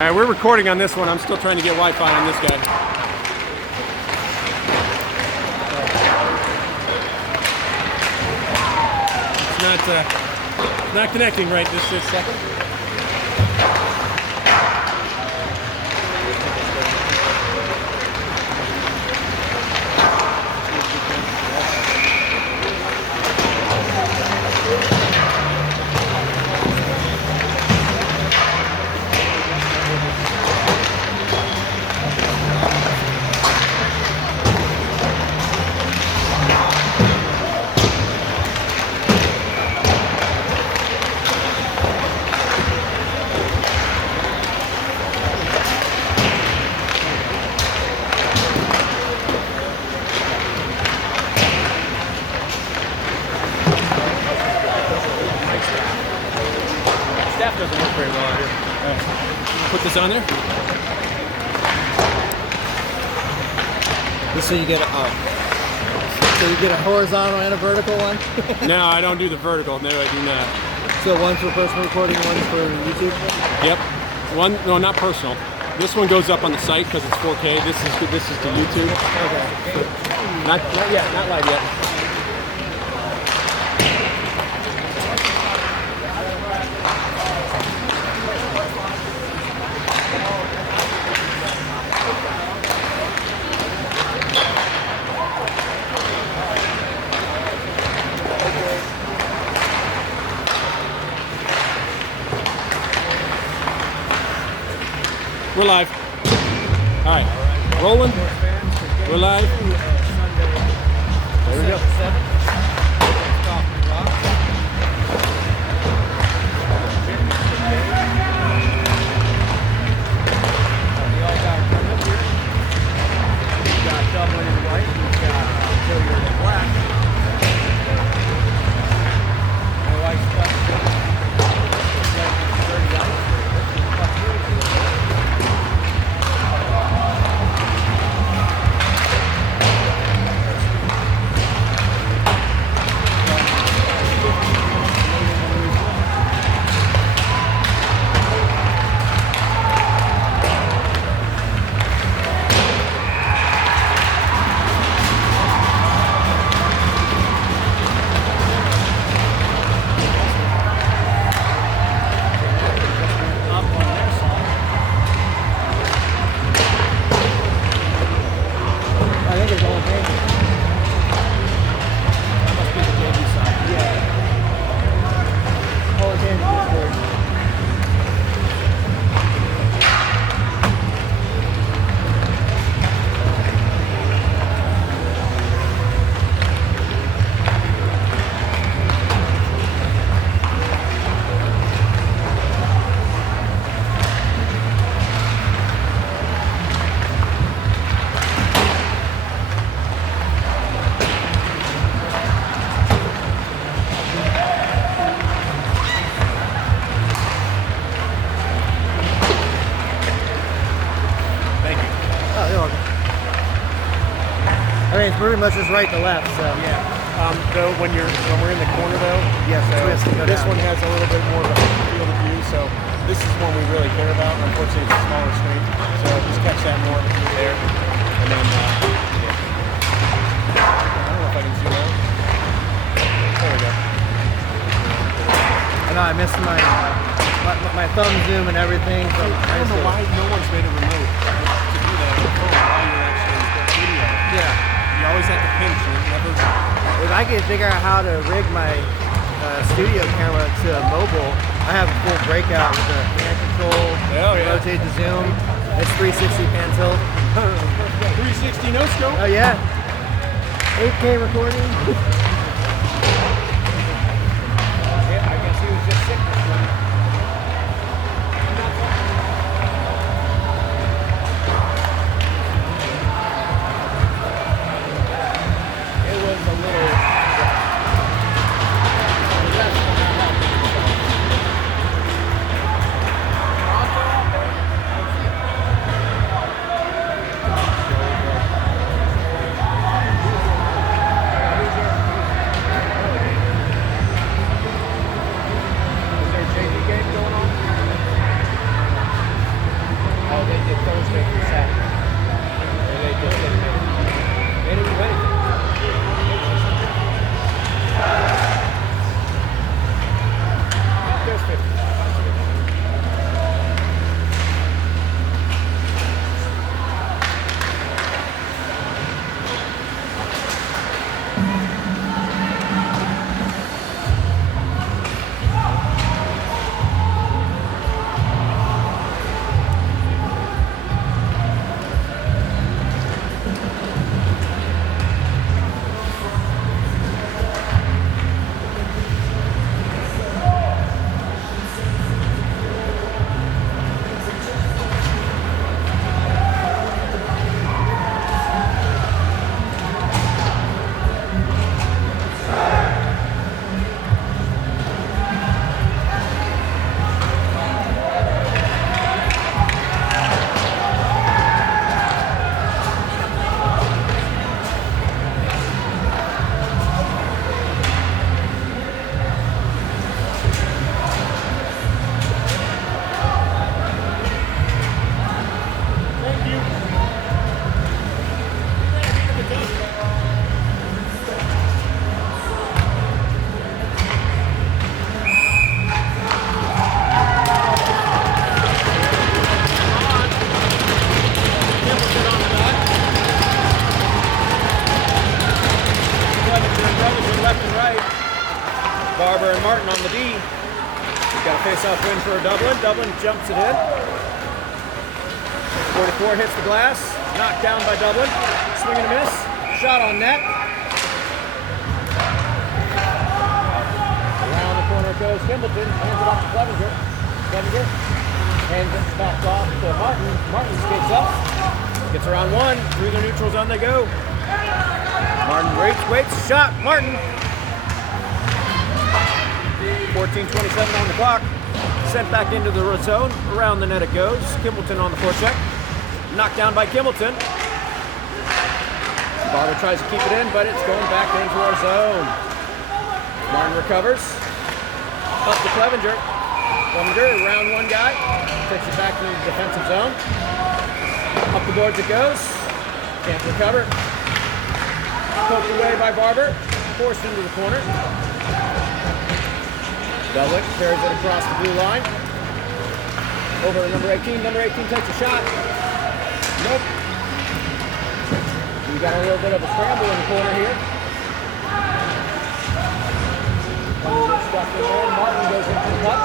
All right, we're recording on this one. I'm still trying to get Wi-Fi on this guy. It's not connecting right this second. Staff doesn't work very well out here. Put this on there. So you get a horizontal and a vertical one? No, I don't do the vertical. No, I do not. So one's for personal recording, one's for YouTube? Yep. No, not personal. This one goes up on the site because it's 4K. This is to YouTube. Okay. Not yet. Not live yet. We're live. All right. Rolling. We're live. There we go. We've got Dublin in white. We've got Hilliard in black. My wife's got dirty ice. I mean, it's pretty much just right to left, so. Yeah. Though when we're in the corner though, Yes, so twist and go this down. one has a little bit more of a field of view. So this is one we really care about. Unfortunately, it's a smaller screen, so just catch that more there. And then I don't know if I can zoom out. There we go. I know I missed my thumb zoom and everything. So I don't know why no one's made a remote to do that on the phone while you're actually video. Yeah. You always have to pinch. You never. If I could figure out how to rig my studio camera to a mobile, I have a full breakout with the hand control, Oh, yeah. rotate the zoom. It's 360 pan tilt. 360 no scope. Oh yeah. 8K recording. Yeah, I guess he was just sick this morning. It was a little. straight through sack. They just didn't make it. They didn't do anything. There's 50. Barber and Martin on the D. We've got a face-off win for Dublin. Dublin jumps it in. 44 hits the glass. Knocked down by Dublin. Swing and a miss. Shot on net. Around the corner goes Kimbleton. Hands it off to Clevenger. Clevenger hands it back off to Martin. Martin skates up. Gets around one. Through the neutral zone they go. Martin waits. Shot. Martin. 14:27 on the clock. Sent back into the zone. Around the net it goes. Kimbleton on the forecheck. Knocked down by Kimbleton. Barber tries to keep it in, but it's going back into our zone. Martin recovers. Up to Clevenger. Clevenger around one guy. Takes it back to the defensive zone. Up the boards it goes. Can't recover. Poked away by Barber. Forced into the corner. Dublin carries it across the blue line. Over to number 18. Number 18 takes a shot. Nope. We got a little bit of a scramble in the corner here. Stuck in there. Martin goes into the puck.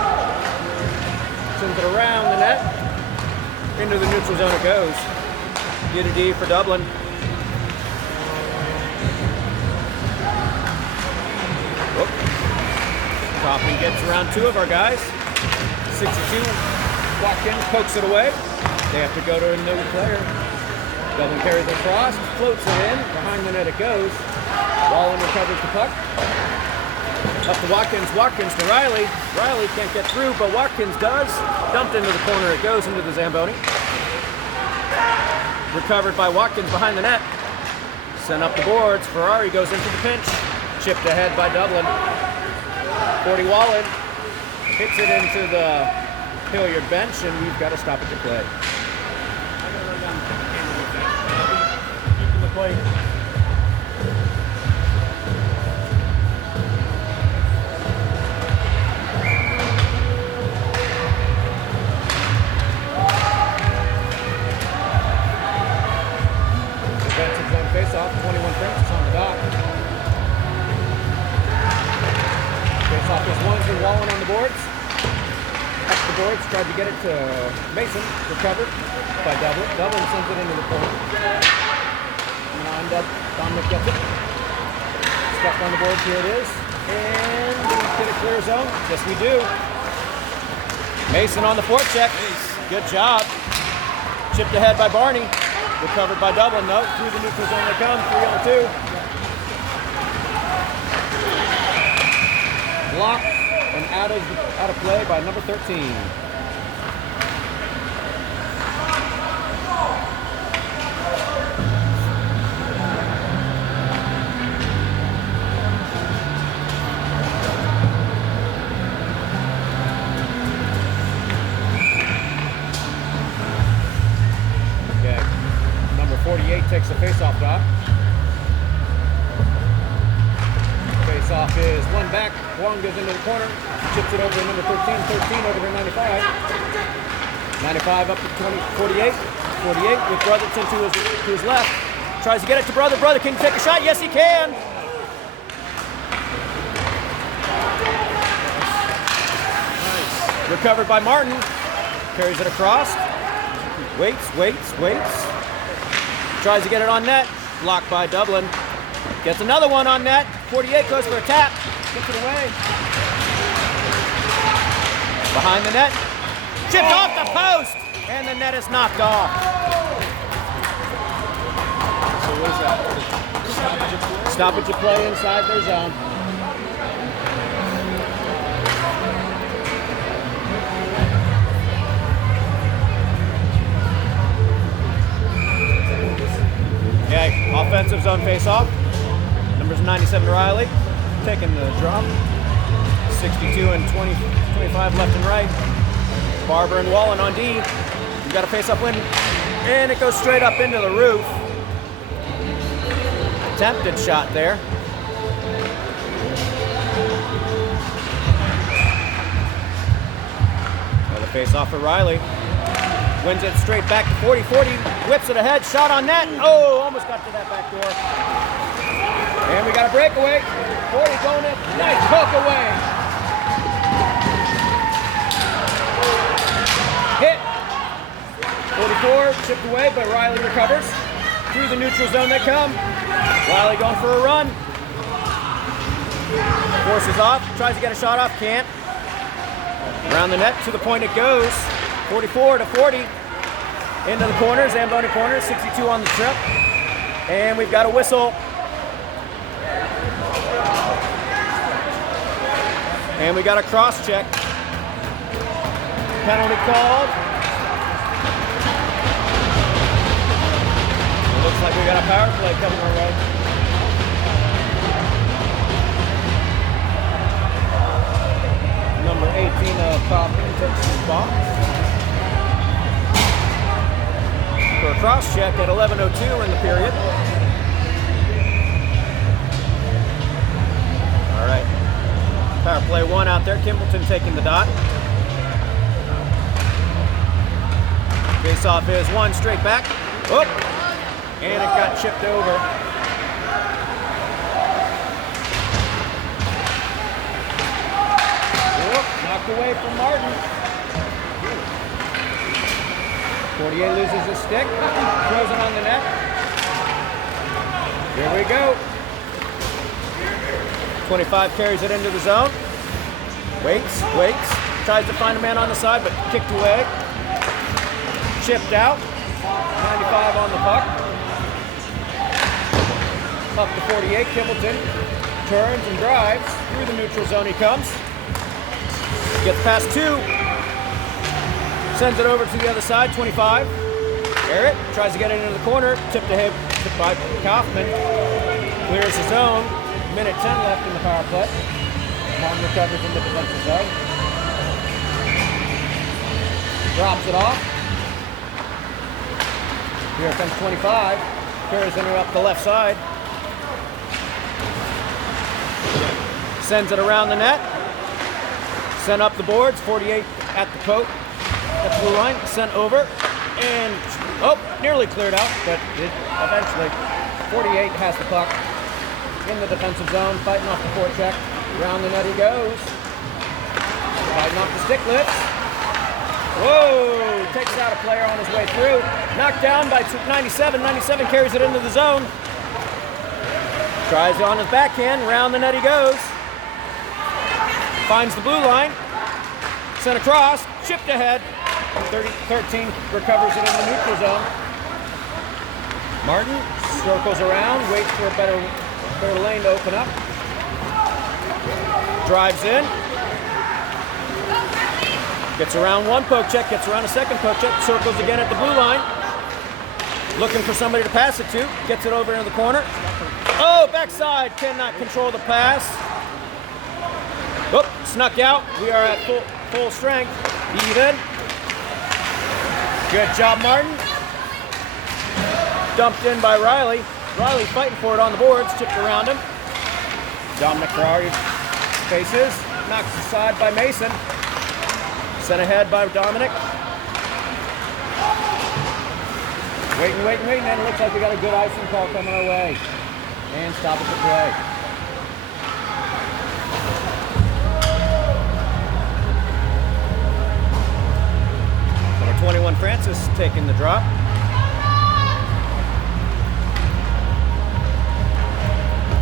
Sends it around the net. Into the neutral zone it goes. Get a D for Dublin. Coffman gets around two of our guys. 62. Watkins pokes it away. They have to go to a new player. Dublin carries it across, floats it in. Behind the net it goes. Wallen recovers the puck. Up to Watkins. Watkins to Riley. Riley can't get through, but Watkins does. Dumped into the corner. It goes into the Zamboni. Recovered by Watkins behind the net. Sent up the boards. Ferrari goes into the pinch. Chipped ahead by Dublin. 40 Wallen hits it into the Hilliard bench, and we've got to stop it to play. Keeping the play. Defensive zone face-off, 21 French on the dot. Face-off is one for Wallen on the boards. Up the boards, tried to get it to Mason. Recovered by Dublin. Dublin sends it into the corner. And Dominic gets it. Stuck on the boards, here it is. And we get a clear zone. Yes, we do. Mason on the forecheck. Good job. Chipped ahead by Barney. Recovered by Dublin, though. Through the neutral zone they come. 3-on-2. Blocked and out of play by number 13. 48 takes the face-off dot. Face-off is one back. One goes into the corner. Chips it over to number 13. 13 over to 95. 95 up to 20, 48. 48 with Brotherton to his left. Tries to get it to Brother. Brother, can you take a shot? Yes, he can. Recovered by Martin. Carries it across. Waits. Tries to get it on net. Blocked by Dublin. Gets another one on net. 48 goes for a tap. Gets it away. Behind the net. Chipped off the post. And the net is knocked off. So what is that? Stoppage of play inside their zone. Yeah, offensive zone face-off. Numbers 97 Riley, taking the drop. 62 and 25 left and right. Barber and Wallen on D. You got a face-off win, and it goes straight up into the roof. Attempted shot there. Another face-off for Riley. Wins it straight back to 40. 40 whips it ahead. Shot on net. Oh, almost got to that back door. And we got a breakaway. 40 going in. Nice hook away. Hit. 44 chipped away, but Riley recovers. Through the neutral zone they come. Riley going for a run. Forces off. Tries to get a shot off. Can't. Around the net to the point it goes. 44 to 40. Into the corner. Zamboni corner. 62 on the trip. And we've got a whistle. And we got a cross check. Penalty called. It looks like we got a power play coming our way. Number 18 of Coffman takes his box. For a cross check at 11:02 in the period. All right. Power play one out there. Kimbleton taking the dot. Face off is one straight back. Whoop. And it got chipped over. Whoop. Knocked away from Martin. 48 loses his stick. Throws it on the net. Here we go. 25 carries it into the zone. Waits. Tries to find a man on the side, but kicked away. Chipped out. 95 on the puck. Up to 48. Kimbleton turns and drives. Through the neutral zone he comes. Gets past two. Sends it over to the other side. 25. Garrett tries to get it into the corner. Tipped ahead by Coffman. Clears his zone. Minute 10 left in the power play. Martin recovers in the defensive zone. Drops it off. Here comes 25. Carries it up the left side. Sends it around the net. Sent up the boards. 48 at the poke. At the blue line. Sent over. And, nearly cleared out, but it eventually. 48 has the puck. In the defensive zone, fighting off the forecheck. Around the net he goes. Fighting off the stick lifts. Whoa! Takes out a player on his way through. Knocked down by 97. 97 carries it into the zone. Tries it on his backhand. Round the net he goes. Finds the blue line. Sent across. Chipped ahead. 13 recovers it in the neutral zone. Martin circles around. Waits for a better lane to open up. Drives in. Gets around one poke check, gets around a second poke check, circles again at the blue line. Looking for somebody to pass it to. Gets it over into the corner. Oh, backside. Cannot control the pass. Oh, snuck out. We are at full strength. Even. Good job, Martin. Dumped in by Riley. Riley fighting for it on the boards, chipped around him. Dominic Ferrari faces, knocks aside by Mason. Set ahead by Dominic. Waiting, and it looks like we got a good icing call coming our way. And stop it for play. Number 21, Francis, taking the drop.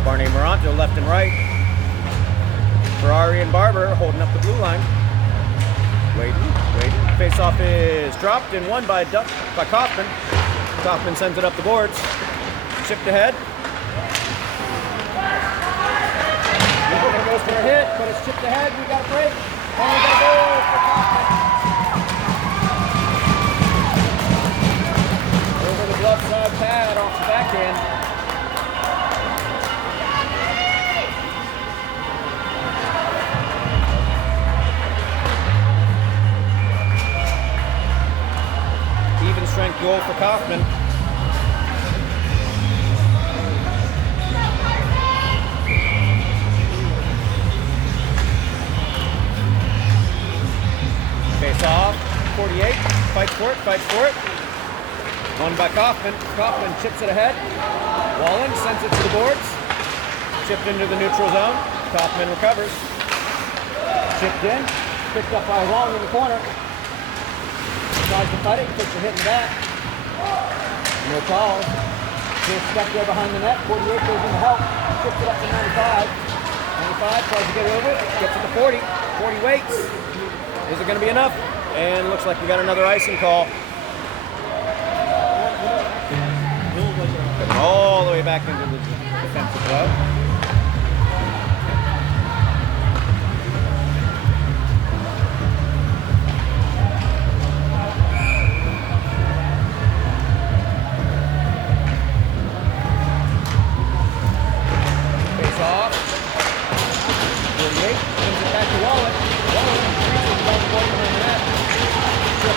Barney Moranto left and right. Ferrari and Barber holding up the blue line. Waiting. Face off is dropped and won by Coffman. Coffman sends it up the boards. Chipped ahead. There goes for a hit, but it's chipped ahead. We got a break. And we got a goal for Coffman. Over the glove side pad off the backhand. Even strength goal for Coffman. Face off, 48, fights for it. Won by Coffman. Coffman chips it ahead. Walling sends it to the boards. Chipped into the neutral zone. Coffman recovers. Chipped in, picked up by Long in the corner. Tries to cut it, takes a hit in that. No call. Just stuck there behind the net. 48 goes in to help. Chips it up to 95. 95 tries to get it over it. Gets it to 40. 40 waits. Is it going to be enough? And looks like we got another icing call. Coming all the way back into the defensive row.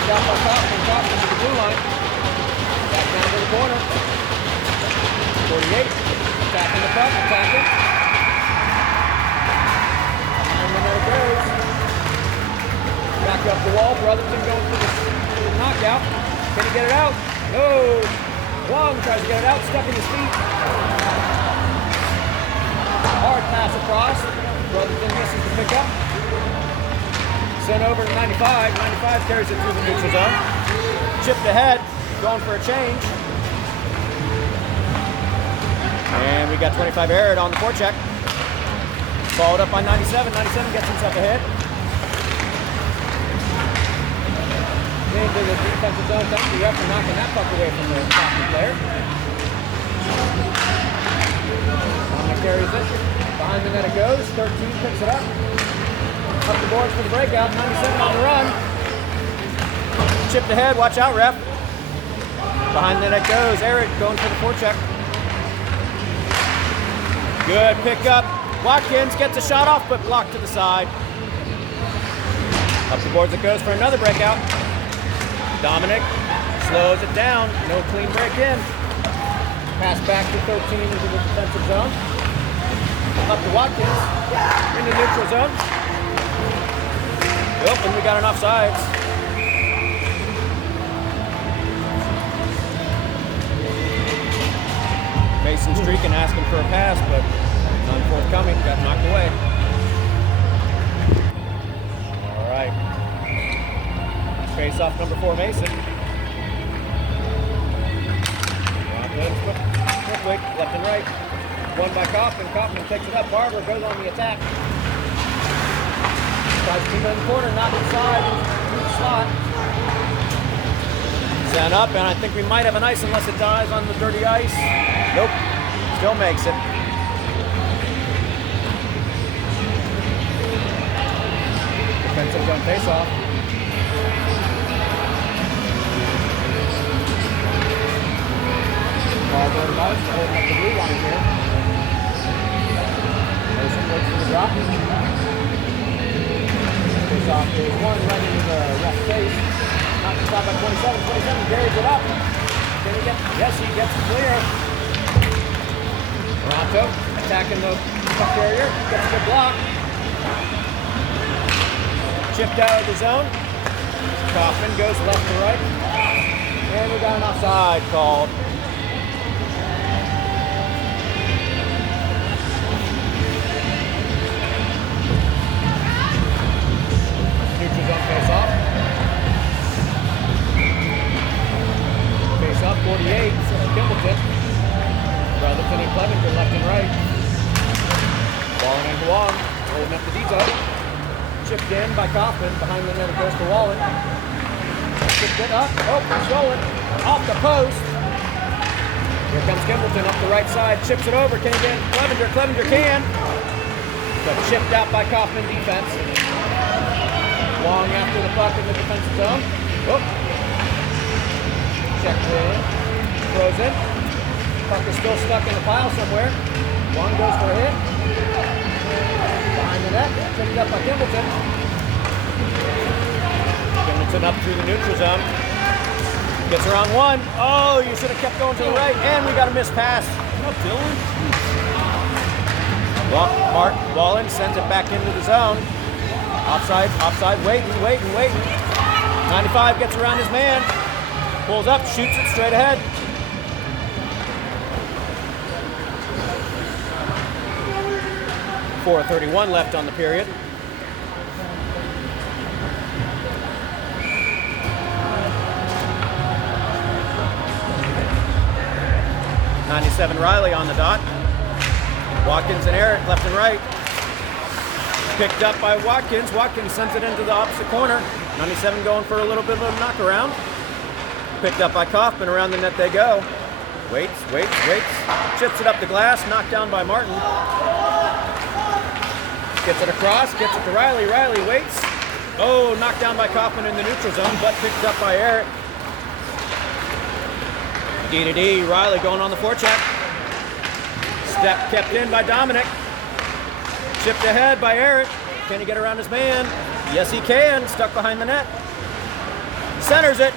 Down by Coffman to the blue line. Back down to the corner. 48. Back in the front, attacking. And then there it goes. Back up the wall. Brotherton going for the knockout. Can he get it out? No. Wong tries to get it out, stuck in his feet. Hard pass across. Brotherton misses the pickup. Sent over to 95. 95 carries it through the neutral zone. Chipped ahead, going for a change. And we got 25 aired on the forecheck. Followed up by 97. 97 gets himself ahead. Into the defensive zone. Thanks to the ref for knocking that puck away from the Coffman player. Dominic carries it. Behind the net it goes. 13 picks it up. Up the boards for the breakout. 97 on the run. Chipped ahead. Watch out, ref. Behind the net goes. Eric going for the forecheck. Good pickup. Watkins gets a shot off, but blocked to the side. Up the boards it goes for another breakout. Dominic slows it down. No clean break in. Pass back to 13 into the defensive zone. Up to Watkins. In the neutral zone. Yep, and we got an offsides. Mason streaking, asking for a pass, but none forthcoming. Got knocked away. All right. Face off number 4, Mason. Quick, left and right. Won by Coffman. Coffman takes it up. Barber goes on the attack. Tries to keep it in the corner, not inside, through the slot. Sent up, and I think we might have an ice unless it dies on the dirty ice. Nope, still makes it. Defensive zone face-off. Barber and Mudge holding up the blue line here. Mason looks for the drop. Off is one right into the left face. Knocked aside by 27. 27 carries it up. Can he get Yes, he gets clear. Toronto attacking the puck carrier. Gets a good block. Chipped out of the zone. Coffman goes left to right. And we got an offside called. Neutral zone face off. Face off 48. Kimbleton. Brotherton and Clevenger left and right. Wallen and Huang holding up the detail. Chipped in by Coffman. Behind the net it goes to Wallen. Chipped it up. Oh, stolen. Off the post. Here comes Kimbleton up the right side. Chips it over. Can he get Clevenger? Clevenger can. But chipped out by Coffman defense. Long after the puck in the defensive zone. Oh. Checked in. Throws in. Puck is still stuck in the pile somewhere. Long goes for a hit. Behind the net. Picked up by Kimbleton. Kimbleton up through the neutral zone. Gets around one. Oh, you should have kept going to the right. And we got a missed pass. No, Dylan. Mark Wallen sends it back into the zone. Offside, waiting. 95 gets around his man. Pulls up, shoots it straight ahead. .431 left on the period. .97 Riley on the dot. Watkins and Eric left and right. Picked up by Watkins. Watkins sends it into the opposite corner. 97 going for a little bit of a knockaround. Picked up by Coffman. Around the net they go. Waits. Chips it up the glass. Knocked down by Martin. Gets it across. Gets it to Riley. Riley waits. Oh, knocked down by Coffman in the neutral zone, but picked up by Eric. D. Riley going on the forecheck. Step kept in by Dominic. Chipped ahead by Eric. Can he get around his man? Yes, he can. Stuck behind the net. Centers it.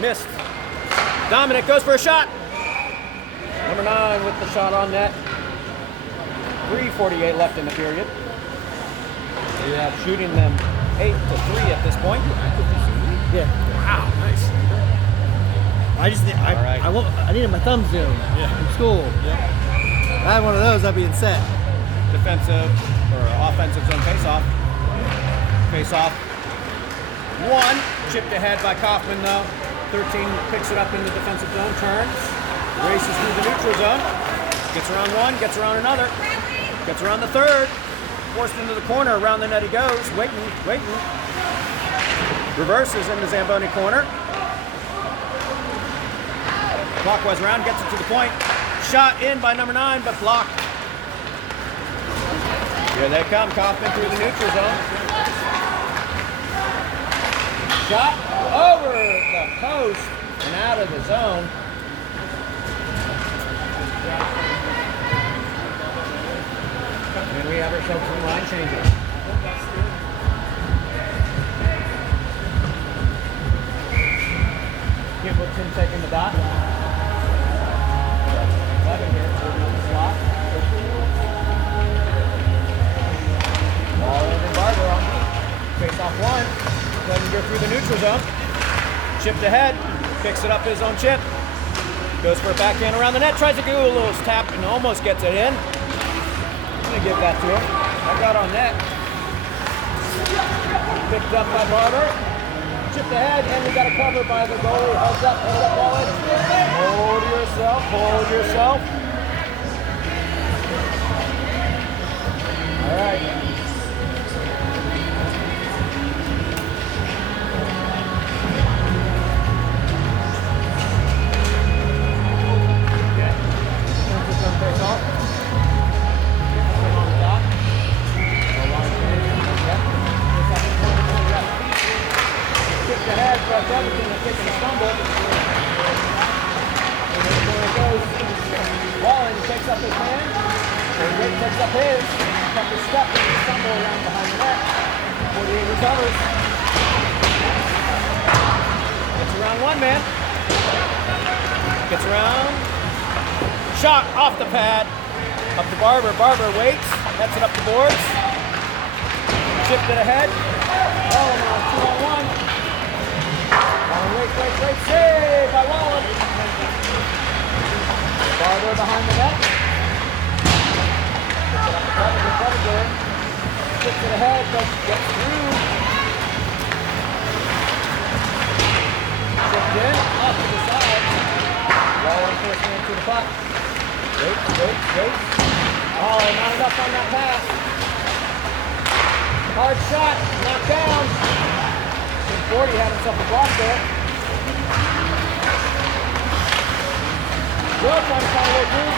Missed. Dominic goes for a shot. Number 9 with the shot on net. 3:48 left in the period. We are shooting them 8-3 at this point. Yeah. Wow, nice. I needed my thumb zoom from school. Yep. If I had one of those, I'd be in set. Defensive or offensive zone face-off. Face-off. 1. Chipped ahead by Coffman though. 13 picks it up in the defensive zone, turns, races through the neutral zone, gets around one, gets around another, gets around the third, forced into the corner, around the net he goes, waiting. Reverses in the Zamboni corner. Clockwise around, gets it to the point. Shot in by number 9, but blocked. Here they come, Coffman through the neutral zone. Shot over the post and out of the zone. And we have ourselves some line changes. Kimbleton taking the dot. 11 here, holding on the slot. Ball in and Barber on. Face off 1. Doesn't go through the neutral zone. Chipped ahead. Picks it up his own chip. Goes for a backhand around the net. Tries to do a little tap and almost gets it in. I'm going to give that to him. I got on net. Picked up by Barber. Chipped ahead, and we got a cover by the goalie. Heads up, Wallen. Hold yourself. All right. Face off. On the dot. Kicked ahead, but everything is taking a stumble. And there it goes. Wallen takes up his man. Rick takes up his. Puck is stuck in the stumble around behind the net. 48 recovers. Gets around one man. Gets around. Shot off the pad. Up to Barber. Barber waits. Nets it up the boards. Chipped it ahead. Wallen on 2-on-1. Wallen wait. Save by Wallen. Barber behind the net. Gets it up the cover. Chips it ahead. Gets through. Chipped in. Off to the side. Wallen first man to the puck. Wait. Oh, not enough on that pass. Hard shot, knocked down. 40 had himself a block there. Will trying to find a way through.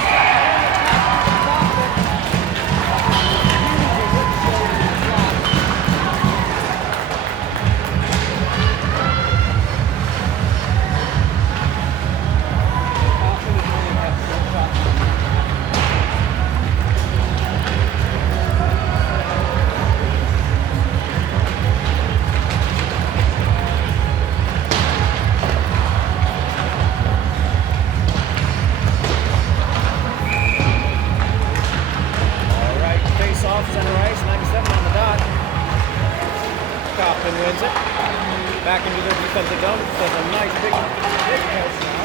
Center ice, 97 on the dot. Coffman wins it. Back into the defensive zone. Does a nice big catch now.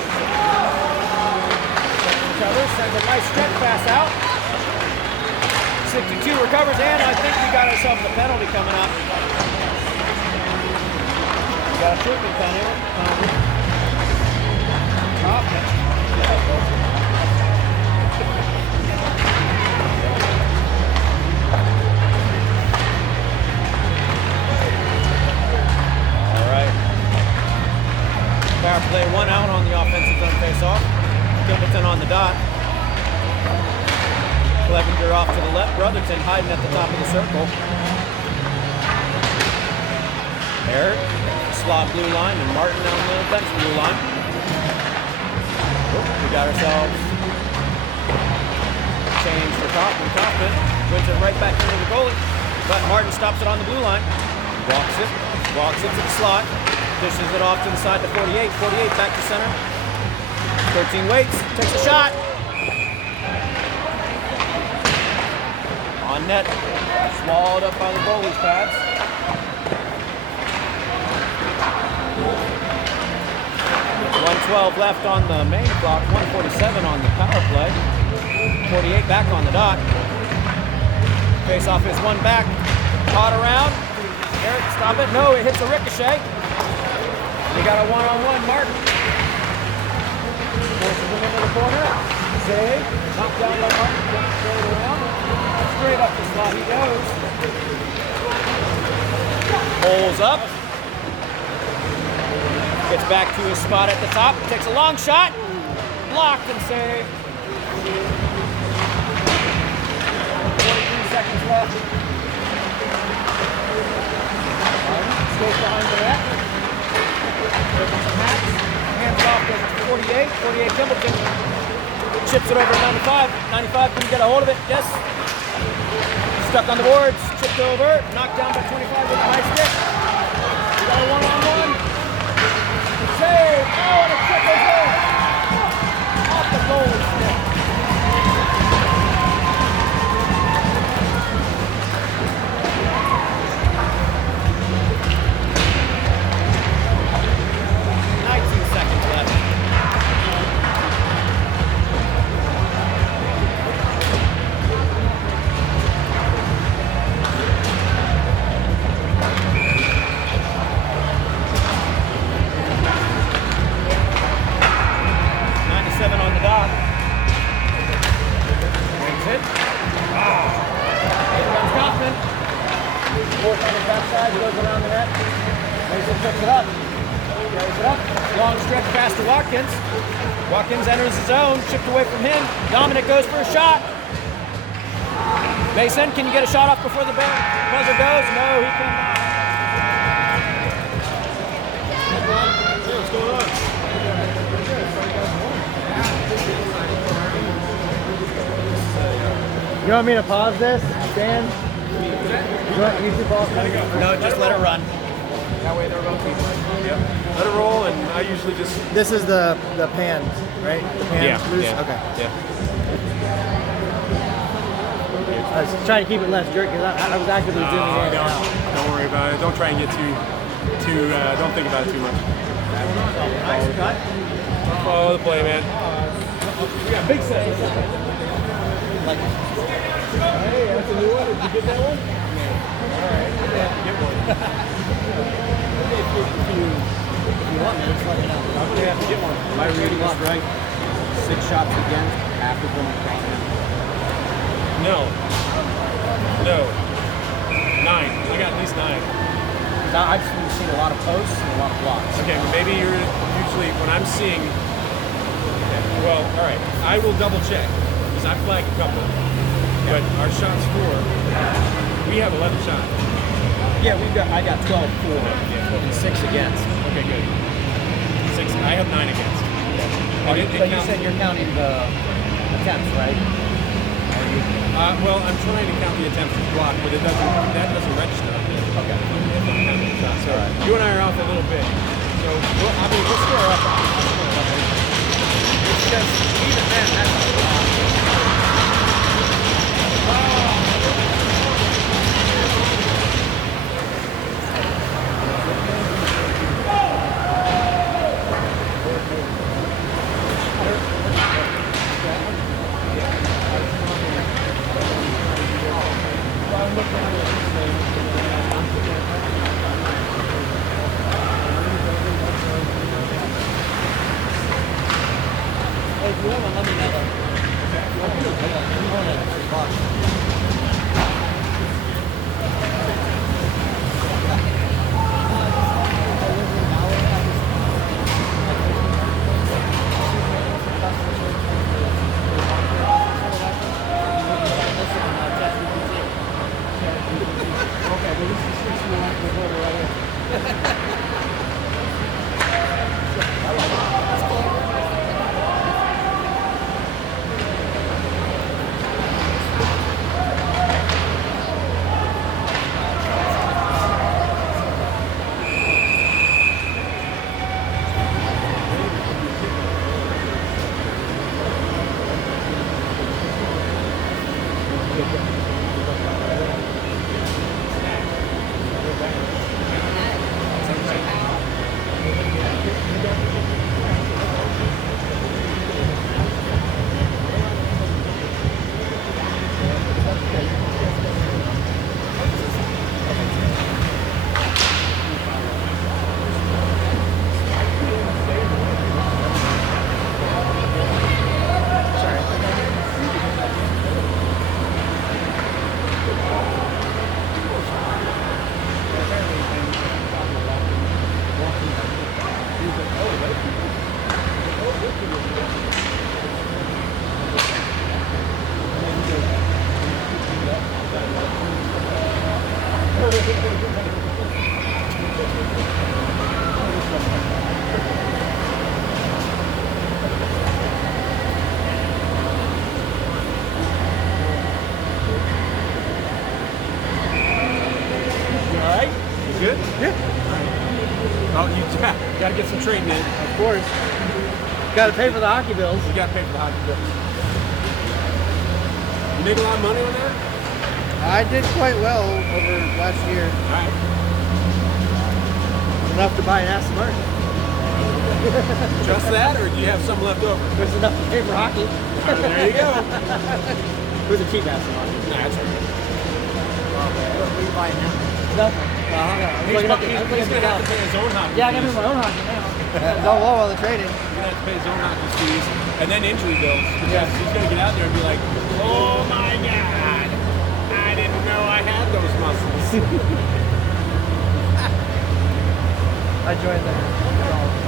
Recovers, sends a nice stretch pass out. 62 recovers, and I think we got ourselves a penalty coming up. We got a treatment penalty. Coffman. Power play, 1 out on the offensive zone face-off. Gilberton on the dot. Clevenger off to the left. Brotherton hiding at the top of the circle. Eric, slot blue line, and Martin on the bench blue line. We got ourselves change for Coffman. Wins it right back into the goalie. But Martin stops it on the blue line. Walks it to the slot. Dishes it off to the side to 48. 48 back to center. 13 waits. Takes a shot. On net. Swallowed up by the goalie's pads. 1:12 left on the main clock. 1:47 on the power play. 48 back on the dot. Face-off is one back. Caught around. Eric, stop it. No, it hits a ricochet. We got a one-on-one, Martin. Forces him into the corner. Save. Knocked down by Martin. Gets straight around. Straight up the slot he goes. Pulls up. Gets back to his spot at the top. Takes a long shot. Blocked and saved. 43 seconds left. Stays behind the net. Taking some hats. Hands off to 48. 48 Gilberton. Chips it over to 95. 95, can you get a hold of it? Yes. Stuck on the boards. Chipped over. Knocked down by 25 with a high stick. We got a one-on-one. Save. Oh, and a triple goal. Off the goal stick. Goes around the net. Mason picks it up. Carries it up. Long stretch pass to Watkins. Watkins enters the zone. Chipped away from him. Dominic goes for a shot. Mason, can you get a shot off before the buzzer goes? No, he cannot. Hey, what's going on? You want me to pause this, Dan? You want YouTube pause? No, just let it run. That way they're rotating. Yep. Let it roll, and I usually just This is the pan, right? The pan loose? Okay. Yeah. I was trying to keep it less jerky because I was actively zooming in and out. Don't worry about it. Don't try and get too don't think about it too much. Nice cut. Follow the play, man. We got big sets. Like, Hey, that's a new one. Did you get that one? All right. You have to get one. if you want me, just let me know. I'm gonna have to get one. Am I reading this right? 6 shots against, half of them are No. 9. I got at least 9. I've seen a lot of posts and a lot of blocks. Okay, but maybe you're usually when I'm seeing. Well, all right. I will double check because I flag a couple. But our shots for, we have 11 shots. Yeah, I got 12 for and 6 against. Okay, good. 6. I have 9 against. But you said you're counting the attempts, right? Well, I'm trying to count the attempts as block, but that doesn't register. Okay. So you and I are off a little bit. So We'll square up. It's just even then, that's a lot. Good? Yeah. Well, you got to get some trading in. Of course. Got to pay for the hockey bills. You got to pay for the hockey bills. You make a lot of money on that? I did quite well over last year. All right. Enough to buy an Aston Martin. Just that, or do you have some left over? There's enough to pay for hockey. There you go. It was a cheap Aston Martin. Nah, that's right. What are you buying now? Nothing. He's going to have to pay his own hockey Yeah, I fees. got my own hockey now. Don't low on the trading. He's going to have to pay his own hockey fees and then injury bills. Because Yeah. he's going to get out there and be like, oh my God, I didn't know I had those muscles. I joined there.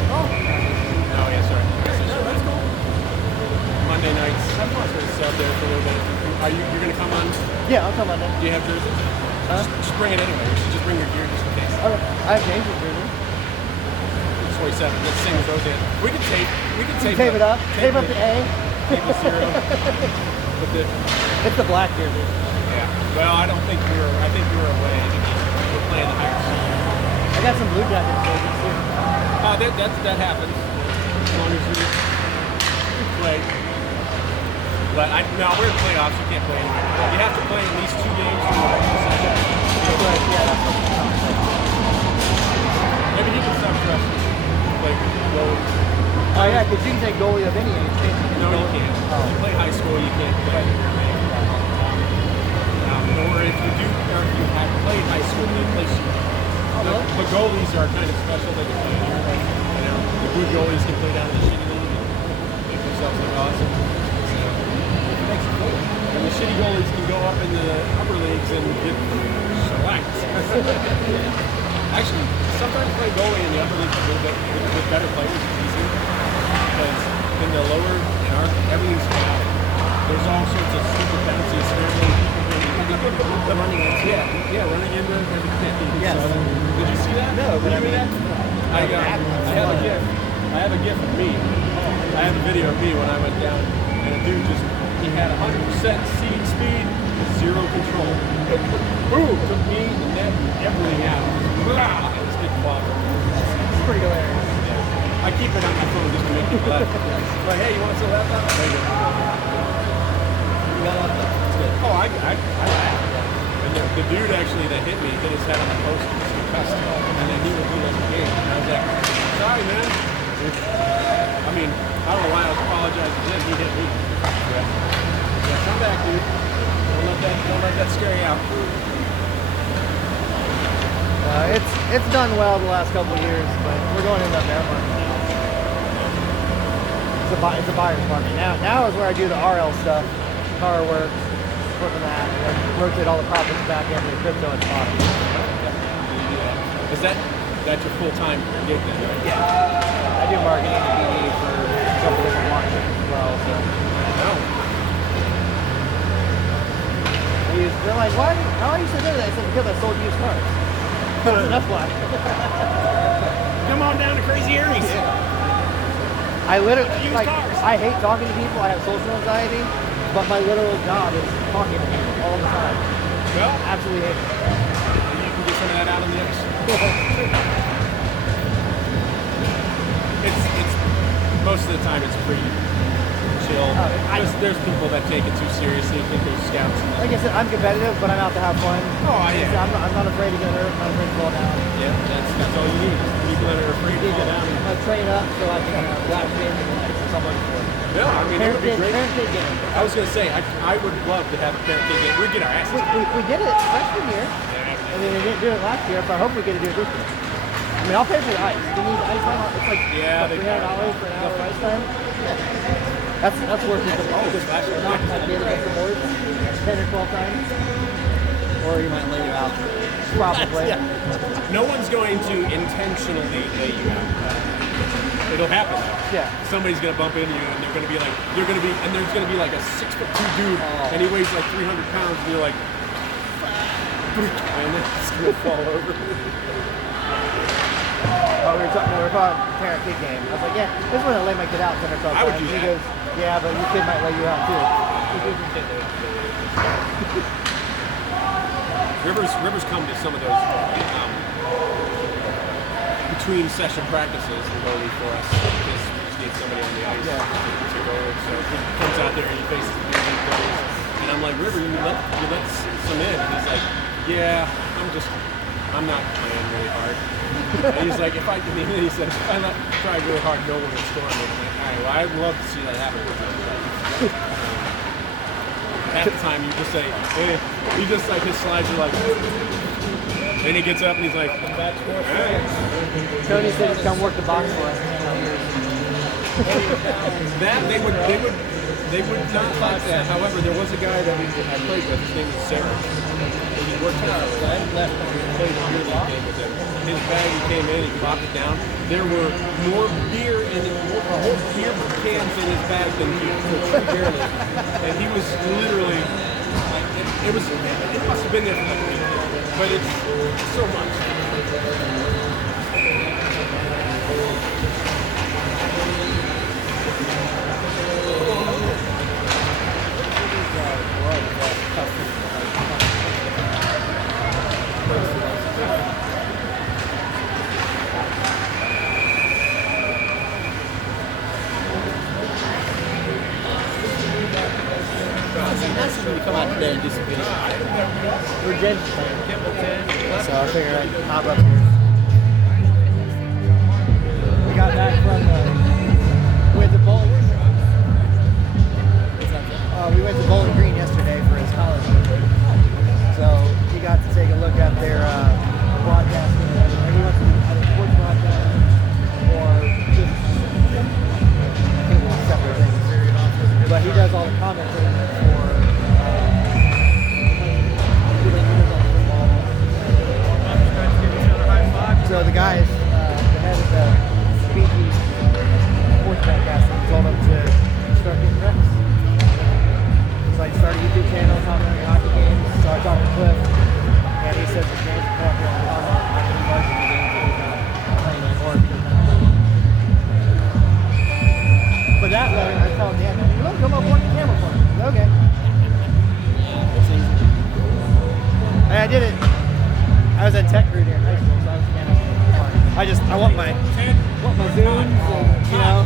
Oh, yeah, sorry. That's cool. Monday nights. I'm going to sub there for a little bit. You're going to come on? Yeah, I'll come on then. Do you have jerseys? Huh? Just bring it anyway. You should just bring your gear just in case. Okay. I have James' jersey. 47. That's the same as Roseanne. We can tape Tape it up. Tape up the A. Tape the zero. But It's the black jersey. yeah. Well, I think we were away. We're playing the Hawks. I got some Blue Jackets jerseys too. Oh, That happens. As long as you play. But no, we're in playoffs. You can't play anywhere. You have to play at least 2 games for the regular season. Maybe he can stop stressing. Like, Oh yeah, because you can take goalie of any age. no, you can't. You play high school, you can't play. Or if you do, or if you have played high school, they place you. The goalies are kind of special. They can play anywhere. You know, the good goalies can play down in the shitty league and make themselves look awesome. So, it makes it cool. And the shitty goalies can go up into the upper leagues and get shellacked. Actually, sometimes playing goalie in the upper leagues a little bit with better players is easier. Because in the lower, everything's chaotic. There's all sorts of stupid bouncy scrambling people running in. Yeah, running in where they can't be. Yes. So, did you see that? No, but I mean, I have a GIF. I have a GIF of me. I have a video of me when I went down, and a dude he had 100% seating speed, 0 control. Boom! Took me, the net, everything out. It was big flop. it's pretty hilarious. I keep it on my phone just to make people laugh. Like, hey, you want some laptop? There you go. You got a laptop? It's good. Oh, I laughed. And the dude actually that hit me hit his head on the post and was concussed. And then he would do like a game. And I was like, sorry, man. I mean, I don't know why I was apologizing to him. He hit me. Yeah, come back, dude. Don't let that scare you out. It's done well the last couple of years, but we're going into that bear market now. It's a buyer's market. Now is where I do the RL stuff, car work, flipping that, and then rotate all the profits back into the crypto at the bottom. Is that's your full-time gig then, right? Yeah. I do marketing and BD for a couple different markets as well. So. They're like, why? How are you so good at that? I said, because I sold used cars. That's why. Come on down to Crazy Ernie's. Yeah. I literally, I hate talking to people. I have social anxiety, but my literal job is talking to people all the time. Well, Absolutely hate it. you can get some of that out on the ice. It's most of the time it's pretty chill. There's people that take it too seriously, think they're scouts. Like I said, I'm competitive, but I'm out to have fun. Oh, yeah. I'm not afraid to get hurt. I'm not afraid to fall down. Yeah, that's all you need. People that are afraid to fall down. I train up so I can last game somebody for it. Yeah, I mean, it would be great. Parent-kid game. I was going to say, I would love to have a parent-kid game. We'd get our asses We did it freshman year. I mean, we didn't do it last year, but I hope we get to do it this year. I mean, I'll pay for the ice. Do you need ice time? It's like $300 for an hour of ice time. That's worth it. Not have to get against the boards 10 or 12 times. Or you might lay you out. Probably. No one's going to intentionally lay you out. It'll happen. Yeah. Somebody's gonna bump into you, and there's gonna be like a 6'2" dude, and he weighs like 300 pounds, and you're like, and then it's gonna fall over. Oh, we were talking parent-kid game. I was like, yeah, this is when I lay my kid out 10 or 12 times. I would do He that. goes, yeah, but your kid might lay you out too. Rivers come to some of those between session practices and goalie for us because we just need somebody on the ice to go. So he comes out there and he faces the big players, and I'm like, River, you let some in. And he's like, yeah, I'm not playing really hard. And he's like, he says, if I try really hard, no one will score me. I'm like, all right, well, I'd love to see that happen. Half the time you just say, hey, he just like his slides are like, then he gets up and he's like, that's for France. Tony said he'd come work the box for us. That they would not like that. However, there was a guy that I played with. His name was Sarah. And he worked with us. I left him and played a beer league game with him. His bag, he came in, he popped it down. There were more beer whole beer cans in his bag than he could beer league. And he was literally like, it must have been there for like a week. But it's so much. messaged me to come out today and do some video. We're James playing. So I figured I'd hop up here. We got back from with the bowl. We went to Bowling Green yesterday for his college birthday. So he got to take a look at their broadcasting. And he wants to do either sports broadcasting or just separate things. But he does all the commenting for so the guys, the head of the BG sports broadcasting told him to start getting reps. So I started a YouTube channel talking about hockey games. So I talked to Cliff, and he said the games are talking about the Varsity games that he's not playing anymore. But that way, I told him, yeah, look, come up work the camera for me. Okay. It's easy. And I did it. I was at tech crew during high school, so I was kind of fun. I want my Zoom, you know.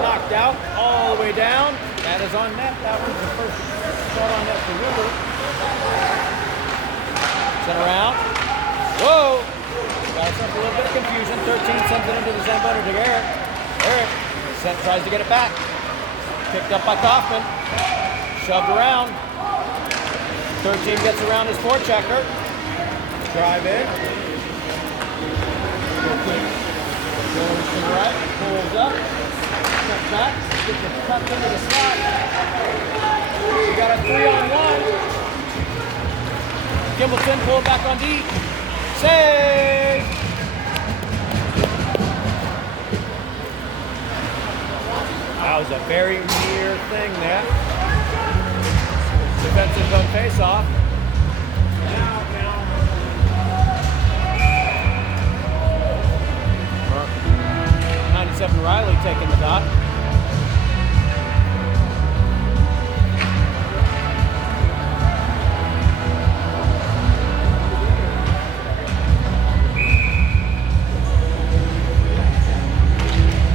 Knocked out all the way down. That is on net. That was the first shot on net for River. Sent around. Whoa! Got yourself a little bit of confusion. 13 sends it into the Zamboni to Eric. Eric tries to get it back. Picked up by Coffman. Shoved around. 13 gets around his forechecker. Drive in. Goes to the right, pulls up, steps back, gets it tucked into the slot. We got a 3-on-1. Gimbleton pulled back on D. Save! That was a very near thing there. Defensive zone face-off. 97 Riley taking the dot.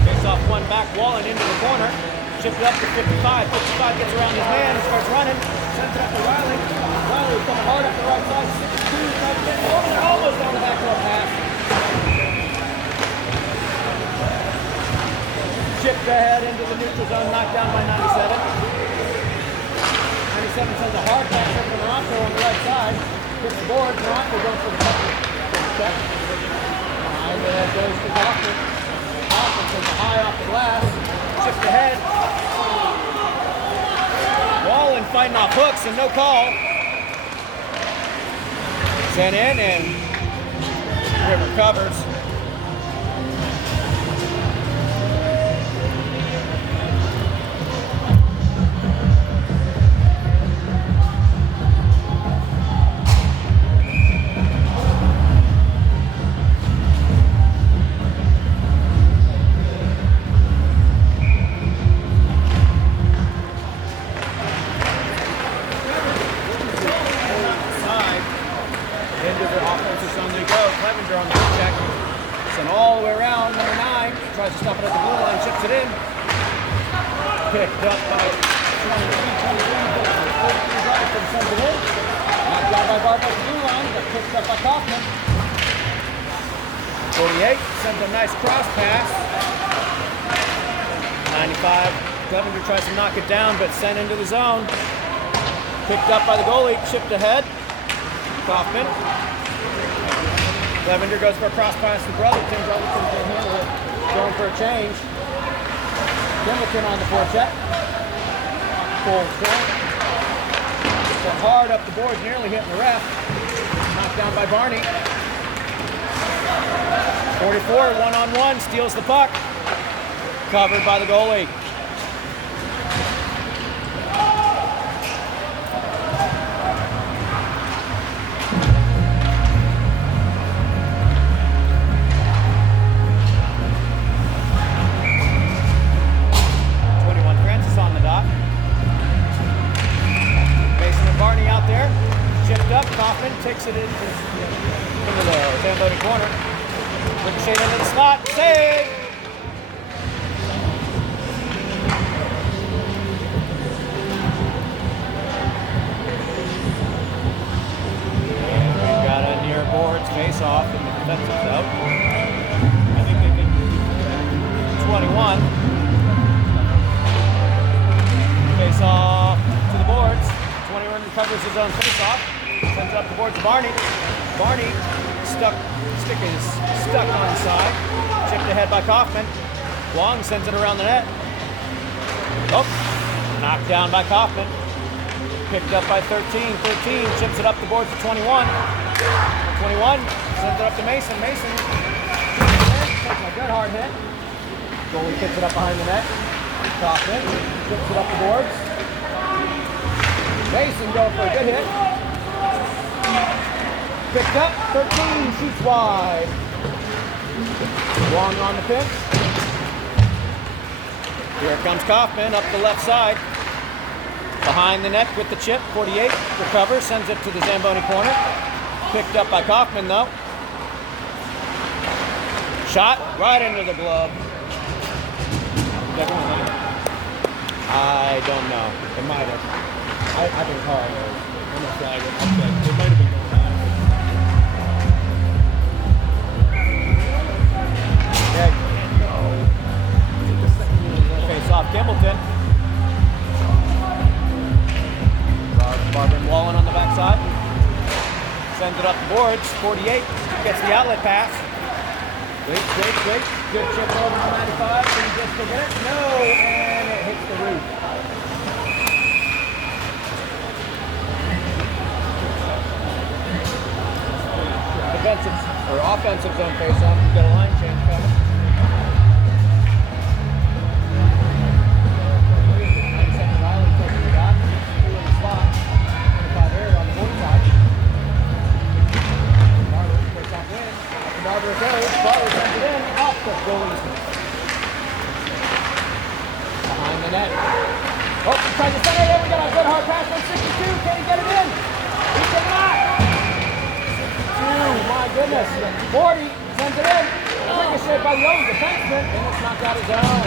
Face off one back wall and into the corner. Shipped it up to 55. 55 gets around his man and starts running. Sends it up to Riley. Riley coming hard up the right side. 62 comes in. Almost on the backdoor pass. Chipped ahead into the neutral zone, knocked down by 97. 97 sends a hard passer from Toronto on the right side. Hits the board. Toronto goes for the check. And there goes to Coffman. Coffman sends a high off the glass. Chipped ahead. Wallen fighting off hooks and no call. Sent in and River covers. Tries to stop it at the blue line, chips it in. Picked up by 23, drive from sends it in. Knocked down by Barber at the blue line, but picked up by Coffman. 48 sends a nice cross pass. 95, Clevenger tries to knock it down, but sent into the zone. Picked up by the goalie, chipped ahead. Coffman. Clevenger goes for a cross pass to Brotherton. Brotherton can handle it. Going for a change. Gimbleton on the forecheck. Full strength. So hard up the boards, nearly hitting the ref. Knocked down by Barney. 44, one-on-one, steals the puck. Covered by the goalie. Coffman takes it into the Zamboni corner. Ricochet into the slot. Save! And we've got a near boards face off in the defensive zone. I think they did 21. Face off to the boards. 21 recovers his own face off. Sends it up the boards to Barney. Barney stick is stuck on the side. Chipped ahead by Coffman. Wong sends it around the net. Oh, knocked down by Coffman. Picked up by 13. 13 chips it up the boards to 21. 21 sends it up to Mason. Mason takes a good hard hit. Goalie kicks it up behind the net. Coffman chips it up the boards. Mason going for a good hit. Picked up, 13 shoots wide. Wong on the pinch. Here comes Coffman up the left side. Behind the net with the chip, 48. Recovers, sends it to the Zamboni corner. Picked up by Coffman though. Shot right into the glove. I don't know. It might have. I can call it. I'm gonna flag it. It might have been going on. Face off Kimbleton. Barbara Wallen on the backside. Sends it up the boards. 48. Gets the outlet pass. Wait. Good chip over to 95. Can he just go get it? No, and it hits the roof. Defensive or offensive zone face-off. We've got a line change coming. 97 Riley taking the shot. Two in the spot. 25 air on the board side. Barber takes off win. Barber goes. Barber sends it in. Off the goalie. Behind the net. Oh, he tried to send it in. We got a good hard pass on 62. Can he get it in? He cannot. My goodness, 40 sends it in. Ricochet by the old defenseman, and it's knocked out of zone.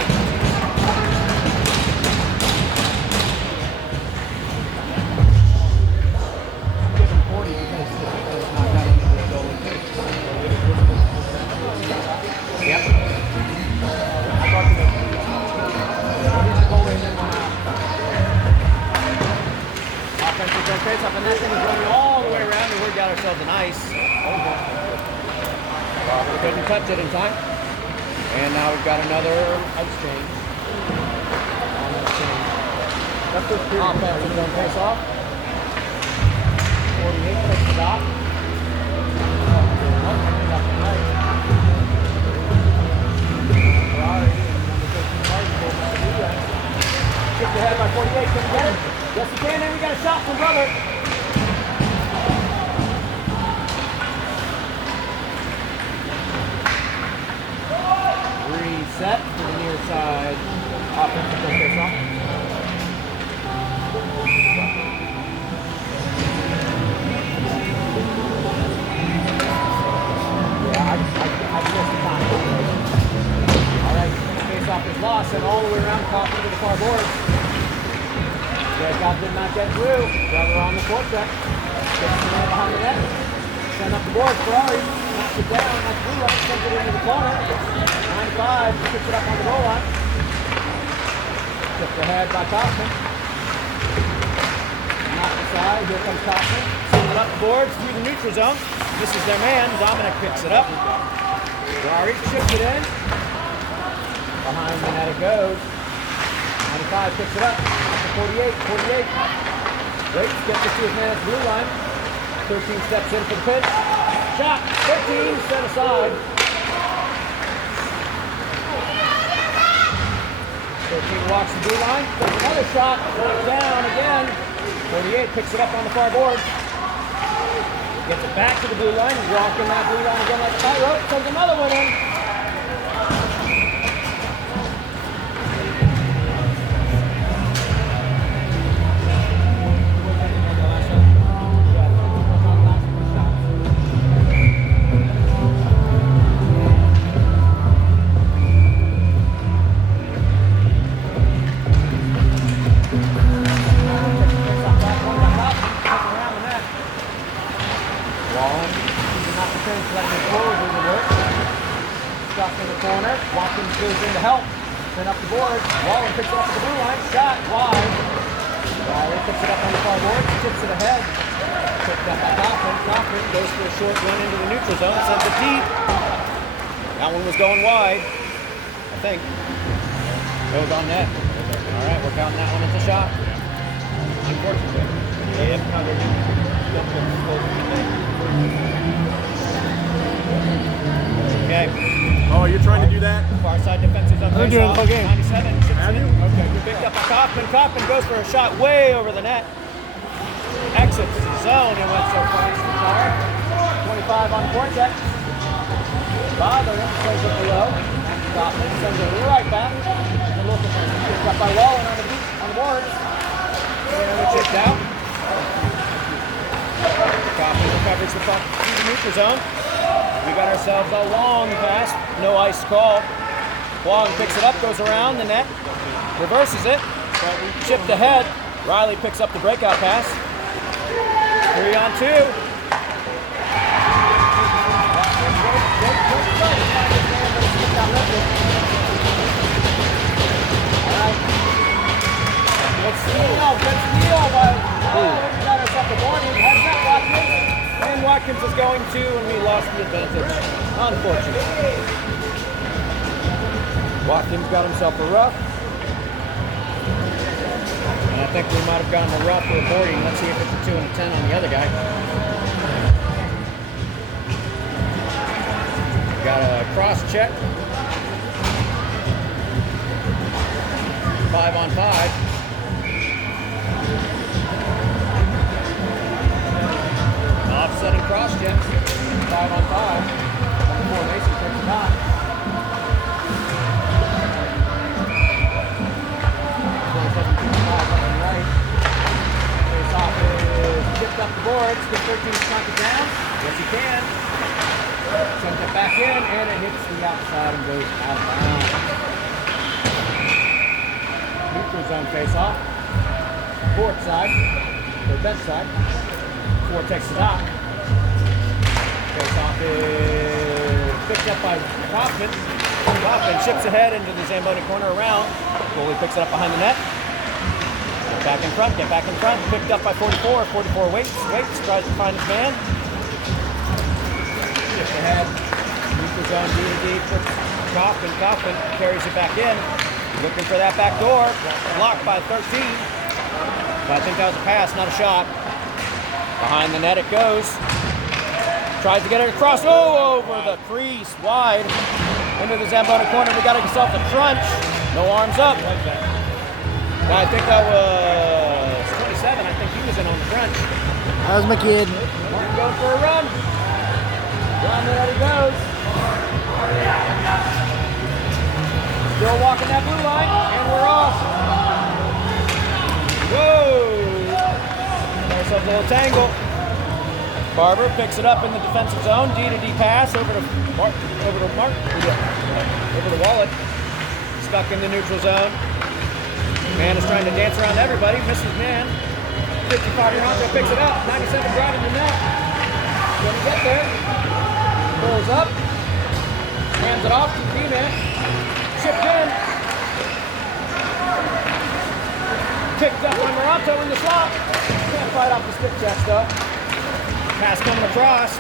Give him 40 because it's knocked out into the goal. Yep. I thought he was the goal in and one out. Offensive zone face-off, and that thing is running all the way around, and we got ourselves an ice. Couldn't touch it in time. And now we've got another ice change. That's the offensive zone face off. 48 takes the dot. Chipped ahead by 48. Can he get it? Yes, he can. And we got a shot from Brother. Set to the near side. Offensive zone face off. Yeah, I missed the time. Alright, face off is lost and all the way around Coffman to the far board. Red Dot did not get through. Brother on the forecheck. Gets the man behind the net. Send up the board. Ferrari knocks it down. That's blue line. Sends it into the corner. 95. Picks it up on the goal line. Tipped ahead by Coffman. Knocked aside. Here comes Coffman. Sending it up the boards through the neutral zone. This is their man. Dominic picks it up. Ferrari chips it in. Behind the net it goes. 95 picks it up. Up to 48. 48. Waits. Gets it to his man at the blue line. 13 steps in for the pitch. Shot. 13 set aside. 13 walks the blue line. Takes another shot. Down again. 48 picks it up on the far board. Gets it back to the blue line. Walking that blue line again like a tightrope. Sends another one in. Wallen, not defense, letting it forward with the work. Stuck in the corner. Watkins goes in to help. Send up the board. Wallen picks it up at the blue line. Shot wide. Riley picks it up on the far board. Tips it ahead. Picked up by Coffman. Coffman goes for a short run into the neutral zone. Sends it deep. That one was going wide, I think. It was on net. All right, we're counting that one as a shot. Unfortunately. Yep. Okay. Oh, you're trying to do that? Far side defensive on Good game, good game. 97. Have you? Okay, good picked up by Coffman. Coffman goes for a shot way over the net. Exits the zone and went so far to the car. 25 on the forecheck. Bother him, plays it below. Coffman sends it right back. And looking for it. Picked up by Wallen on the board. And it's chipped out. Coffman recovers the puck to the neutral zone. We got ourselves a long pass, no ice call. Wong picks it up, goes around the net, reverses it, chipped ahead. Riley picks up the breakout pass. 3 on 2. Let's steal, good steal by we got ourselves the board. Heads up, Watkins. And Watkins is going to, and we lost the advantage. Unfortunate. Watkins got himself a rough. And I think we might have gotten a rough for a boarding. Let's see if it's a 2 and a 10 on the other guy. Got a cross check. 5 on 5. Offsetting cross checks. 5 on 5. Number 4 Mason takes it off. 27-55 up and right. Face off is tipped up the boards. Good 13 to knock it down. Yes, he can. Sends it back in, and it hits the outside and goes out of bounds. Neutral zone face off. Court side, or bench side. 4 takes it out. Face off is picked up by Coffman. Coffman chips ahead into the Zamboni corner around. Goalie picks it up behind the net. Get back in front, get back in front. Picked up by 44. 44 waits, tries to find his man. Chips ahead. Neutral zone, D-to-D, puts Coffman carries it back in. Looking for that back door. Blocked by 13. But I think that was a pass, not a shot. Behind the net it goes. Tries to get it across. Oh, over the crease, wide. Into the Zamboni corner. We got ourselves a crunch. No arms up. I think that was 27. I think he was in on the crunch. That was my kid. Martin going for a run. Down there he goes. Still walking that blue line, and we're off. Whoa! There's a little tangle. Barber picks it up in the defensive zone. D-to-D pass over to Wallet. Stuck in the neutral zone. Man is trying to dance around everybody. Misses man. 55 Ronaldo picks it up. 97 right in the net. Gonna get there. Pulls up. Hands it off to the D-man. Chipped in. Picked up by Moronto in the slot. Can't fight off the stick check though. Pass coming across.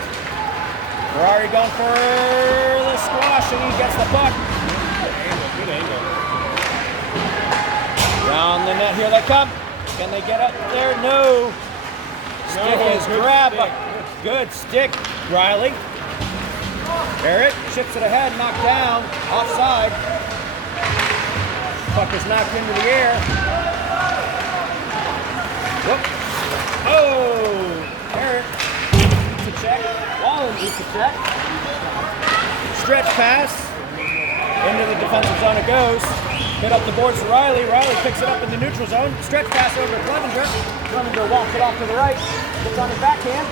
Ferrari going for the squash and he gets the puck. Good angle. Down the net, here they come. Can they get up there? No. Stick is grabbed. Good stick, Riley. Barrett chips it ahead, knocked down, offside. Puck is knocked into the air. Whoop. Oh, Barrett eats a check. Wallen eats a check. Stretch pass. Into the defensive zone it goes. Hit up the boards to Riley. Riley picks it up in the neutral zone. Stretch pass over to Clevenger. Clevenger walks it off to the right. Puts on his backhand.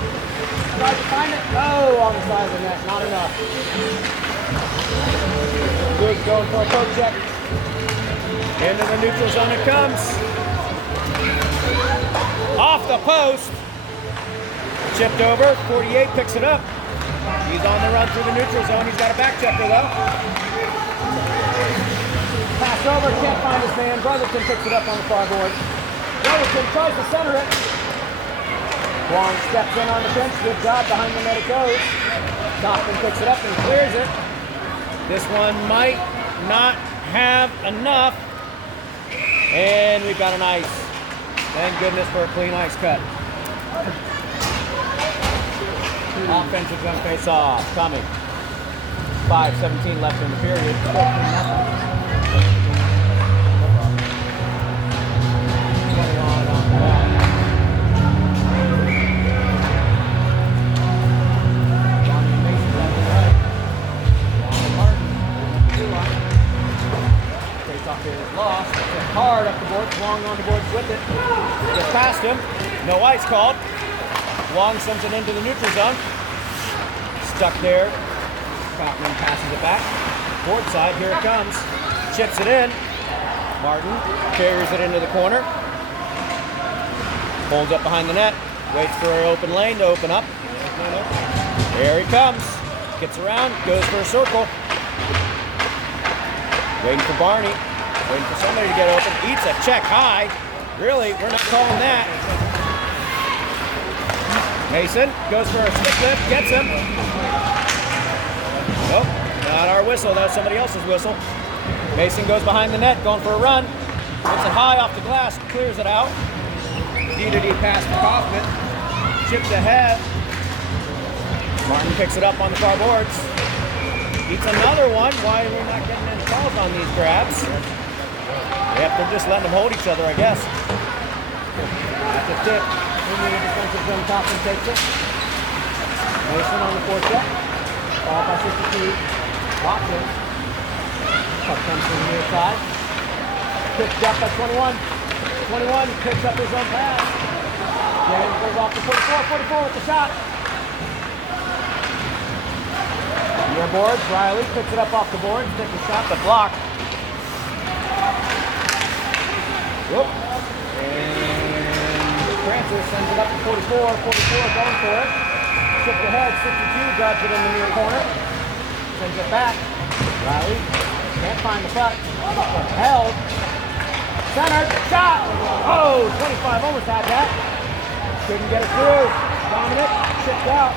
Tries to find it. Oh, on the side of the net. Not enough. Good going for a poke check. Into the neutral zone it comes. Off the post. Chipped over, 48 picks it up. He's on the run through the neutral zone. He's got a back checker though. Pass over, can't find his man. Brotherton picks it up on the far board. Brotherton tries to center it. Wong steps in on the bench. Good job. Behind the net it goes. Coffman picks it up and clears it. This one might not have enough. And we've got an ice. Thank goodness for a clean ice cut. Offensive zone face off. Coming. 5:17 left in the period. 14-0. Lost. Hard up the board. Wong on the boards with it. Gets past him. No ice called. Wong sends it into the neutral zone. Stuck there. Coffman passes it back. Board side. Here it comes. Chips it in. Martin carries it into the corner. Holds up behind the net. Waits for an open lane to open up. There he comes. Gets around. Goes for a circle. Waiting for Barney. Waiting for somebody to get open. Eats a check high. Really, we're not calling that. Mason goes for a stick lift. Gets him. Nope, not our whistle. That's somebody else's whistle. Mason goes behind the net, going for a run. Gets it high off the glass. Clears it out. D-to-D pass to Coffman. Chipped ahead. Martin picks it up on the far boards. Eats another one. Why are we not getting any calls on these grabs? Yep, they're just letting them hold each other, I guess. That's a tip. In the defensive zone, Coffman takes it. Mason on the forecheck. Ball by 62. Watkins. Puck comes from the near side. Picked up by 21. 21 picks up his own pass. James goes off to 44. 44 with the shot. Near boards, Riley picks it up off the board. Takes a shot, the block. Whoop. And Francis sends it up to 44. 44 going for it. Chipped ahead, 62, grabs it in the near corner. Sends it back. Riley can't find the puck. Held. Centered. Shot. Oh, 25 almost had that. Couldn't get it through. Dominic chipped out.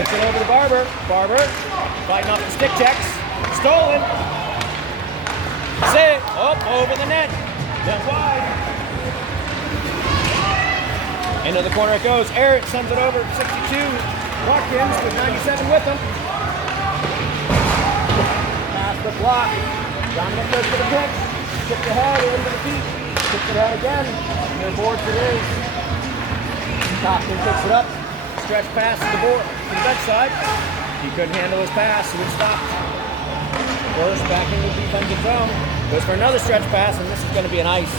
Gets it over to Barber. Barber fighting off the stick checks. Stolen. Say it. Oh, over the net. Then wide. Into the corner it goes. Eric sends it over. 62. Watkins with 97 with him. Pass the block. Dominic goes to the pitch. Chipped ahead into the feet. Chipped it out again. Near boards it is. Coffman picks it up. Stretch pass to the board, to the bench side. He couldn't handle his pass, so he stopped. First back into the defensive zone. Goes for another stretch pass, and this is going to be an ice.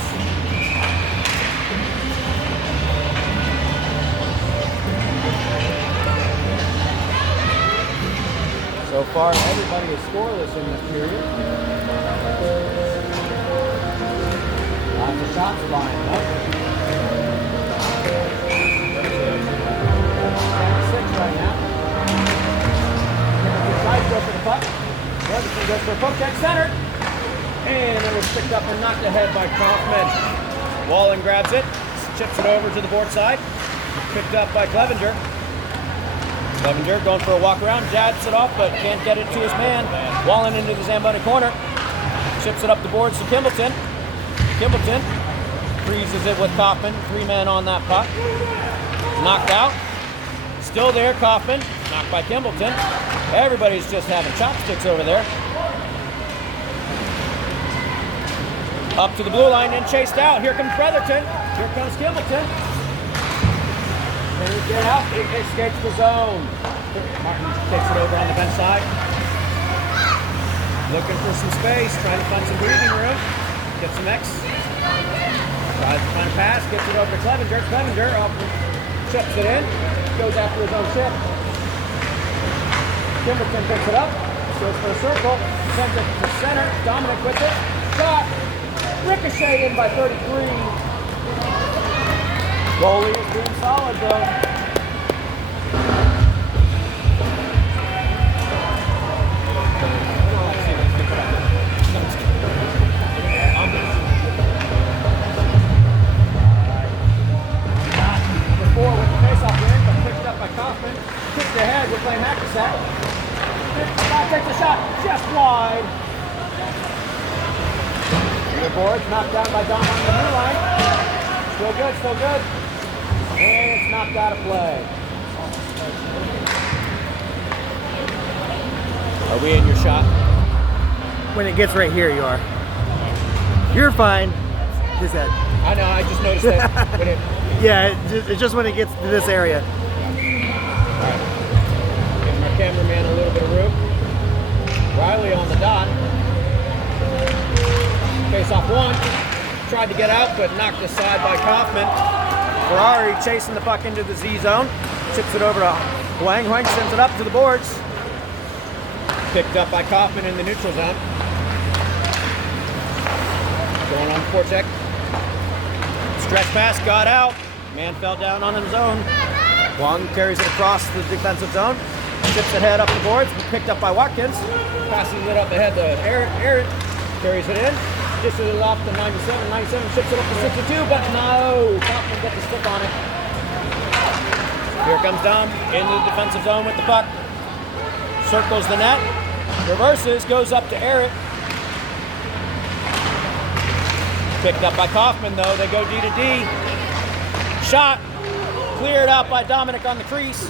So far, everybody is scoreless in this period. Lots of shots flying up. Right now. Side goes for the puck. Brotherton goes for a poke check, centered. And it was picked up and knocked ahead by Coffman. Wallen grabs it, chips it over to the board side. Picked up by Clevenger. Clevenger going for a walk around, jabs it off, but can't get it to his man. Wallen into the Zamboni corner. Chips it up the boards to Kimbleton. Kimbleton freezes it with Coffman. 3 men on that puck. Knocked out. Still there, Coffman. Knocked by Kimbleton. Everybody's just having chopsticks over there. Up to the blue line and chased out. Here comes Brotherton. Here comes Kimbleton. Can he get out? It escapes the zone. Martin takes it over on the bench side. Looking for some space, trying to find some breathing room. Gets some X. Tries to find a pass, gets it over to Clevenger. Clevenger chips it in. Goes after his own chip. Kimbleton picks it up, goes for a circle, sends it to center. Dominic with it. Shot. Ricocheted in by 33. Goalie is being solid, though. Number 4 with the face-off win, but picked up by Coffman. Kicked ahead, we're playing hack the set. Takes a shot, just wide. The board's knocked down by Dom on the blue line. Still good, still good. And it's knocked out of play. Are we in your shot? When it gets right here, you are. You're fine. His head. I know, I just noticed that. When it, Yeah, it's just when it gets to this area. Alright. Giving our cameraman a little bit of room. Riley on the dot. Face off one. Tried to get out, but knocked aside by Coffman. Ferrari chasing the puck into the Z zone. Chips it over to Huang. Huang sends it up to the boards. Picked up by Coffman in the neutral zone. Going on the forecheck. Stretch pass, got out. Man fell down on his own. Huang carries it across the defensive zone. Chips it head up the boards. Picked up by Watkins. Passes it up ahead to Aaron. Carries it in. Dishes it off to 97. 97 chips it up to 62, but no. Coffman gets the stick on it. Here comes Dom in the defensive zone with the puck. Circles the net. Reverses, goes up to Eric. Picked up by Coffman, though. They go D to D. Shot. Cleared out by Dominic on the crease.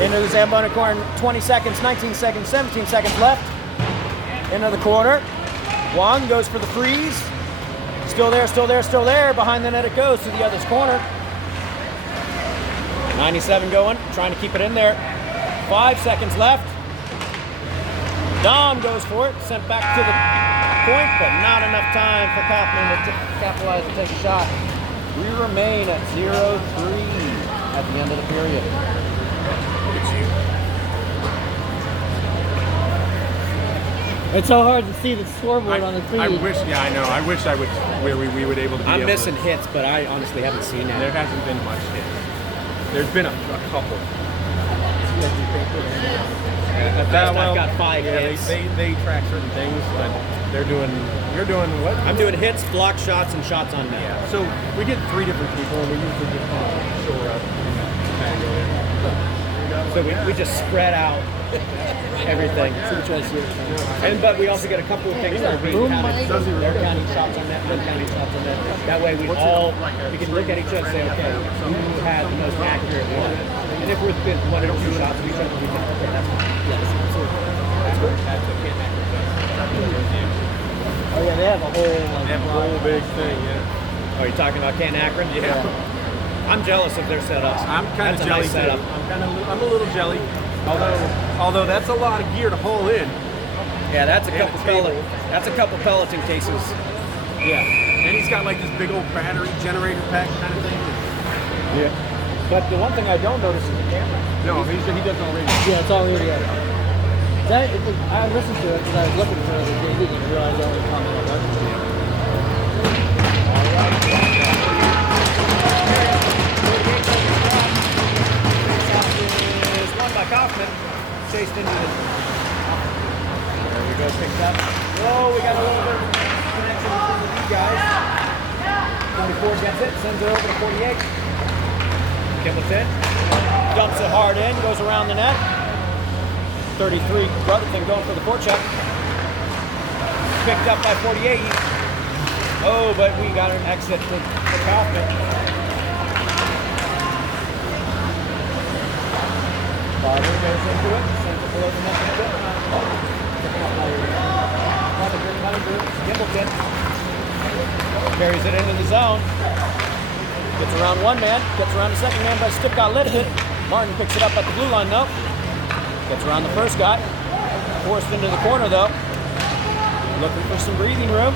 Into the Zamboni corner. 20 seconds, 19 seconds, 17 seconds left. Into the corner. Wang goes for the freeze. Still there, still there, still there. Behind the net it goes to the other's corner. 97 going, trying to keep it in there. 5 seconds left. Dom goes for it, sent back to the point, but not enough time for Coffman to capitalize and take a shot. We remain at 0-3 at the end of the period. It's so hard to see the scoreboard on the feed. I wish, yeah, I know. I wish I would, where we would able to be. I'm able missing to, hits, but I honestly haven't seen it. There hasn't been much hit. There's been a couple. I've got 5 hits. They track certain things, but you're doing what? I'm doing hits, block shots, and shots on net. Yeah. So we get 3 different people, and we usually just shore up and go in. So we just spread out everything. But we also get a couple of things that are being counted. They're counting shots on net, we're counting shots on net. That way we can look at each other and say, okay, who had the most accurate one? And if we're within 1 or 2 shots of each other, we can, okay, that's fine. That's good. Oh yeah, they have a whole big thing, yeah. Oh, you're talking about Can Akron? Yeah. I'm jealous of their setups. I'm kind of jelly nice setup. too. I'm a little jelly. Although that's a lot of gear to haul in. Yeah, that's a couple Peloton cases. Yeah. And he's got like this big old battery generator pack kind of thing. Yeah. But the one thing I don't notice is the camera. No, he does already. Yeah, it's all radio. I listened to it because I was looking for the JD and realized I only comment on that. Coffman chased into the. There we go, picked up. Whoa, we got a little bit of connection between the two guys. 44 gets it, sends it over to 48. Kimbleton dumps it hard in, goes around the net. 33, Brotherton going for the forecheck. Picked up by 48. Oh, but we got an exit to Coffman. Barber goes into it, sends it below the net. Gimbleton carries it into the zone. Gets around one man, gets around the second man, but stick got lifted. Martin picks it up at the blue line though. Gets around the first guy. Forced into the corner though. Looking for some breathing room.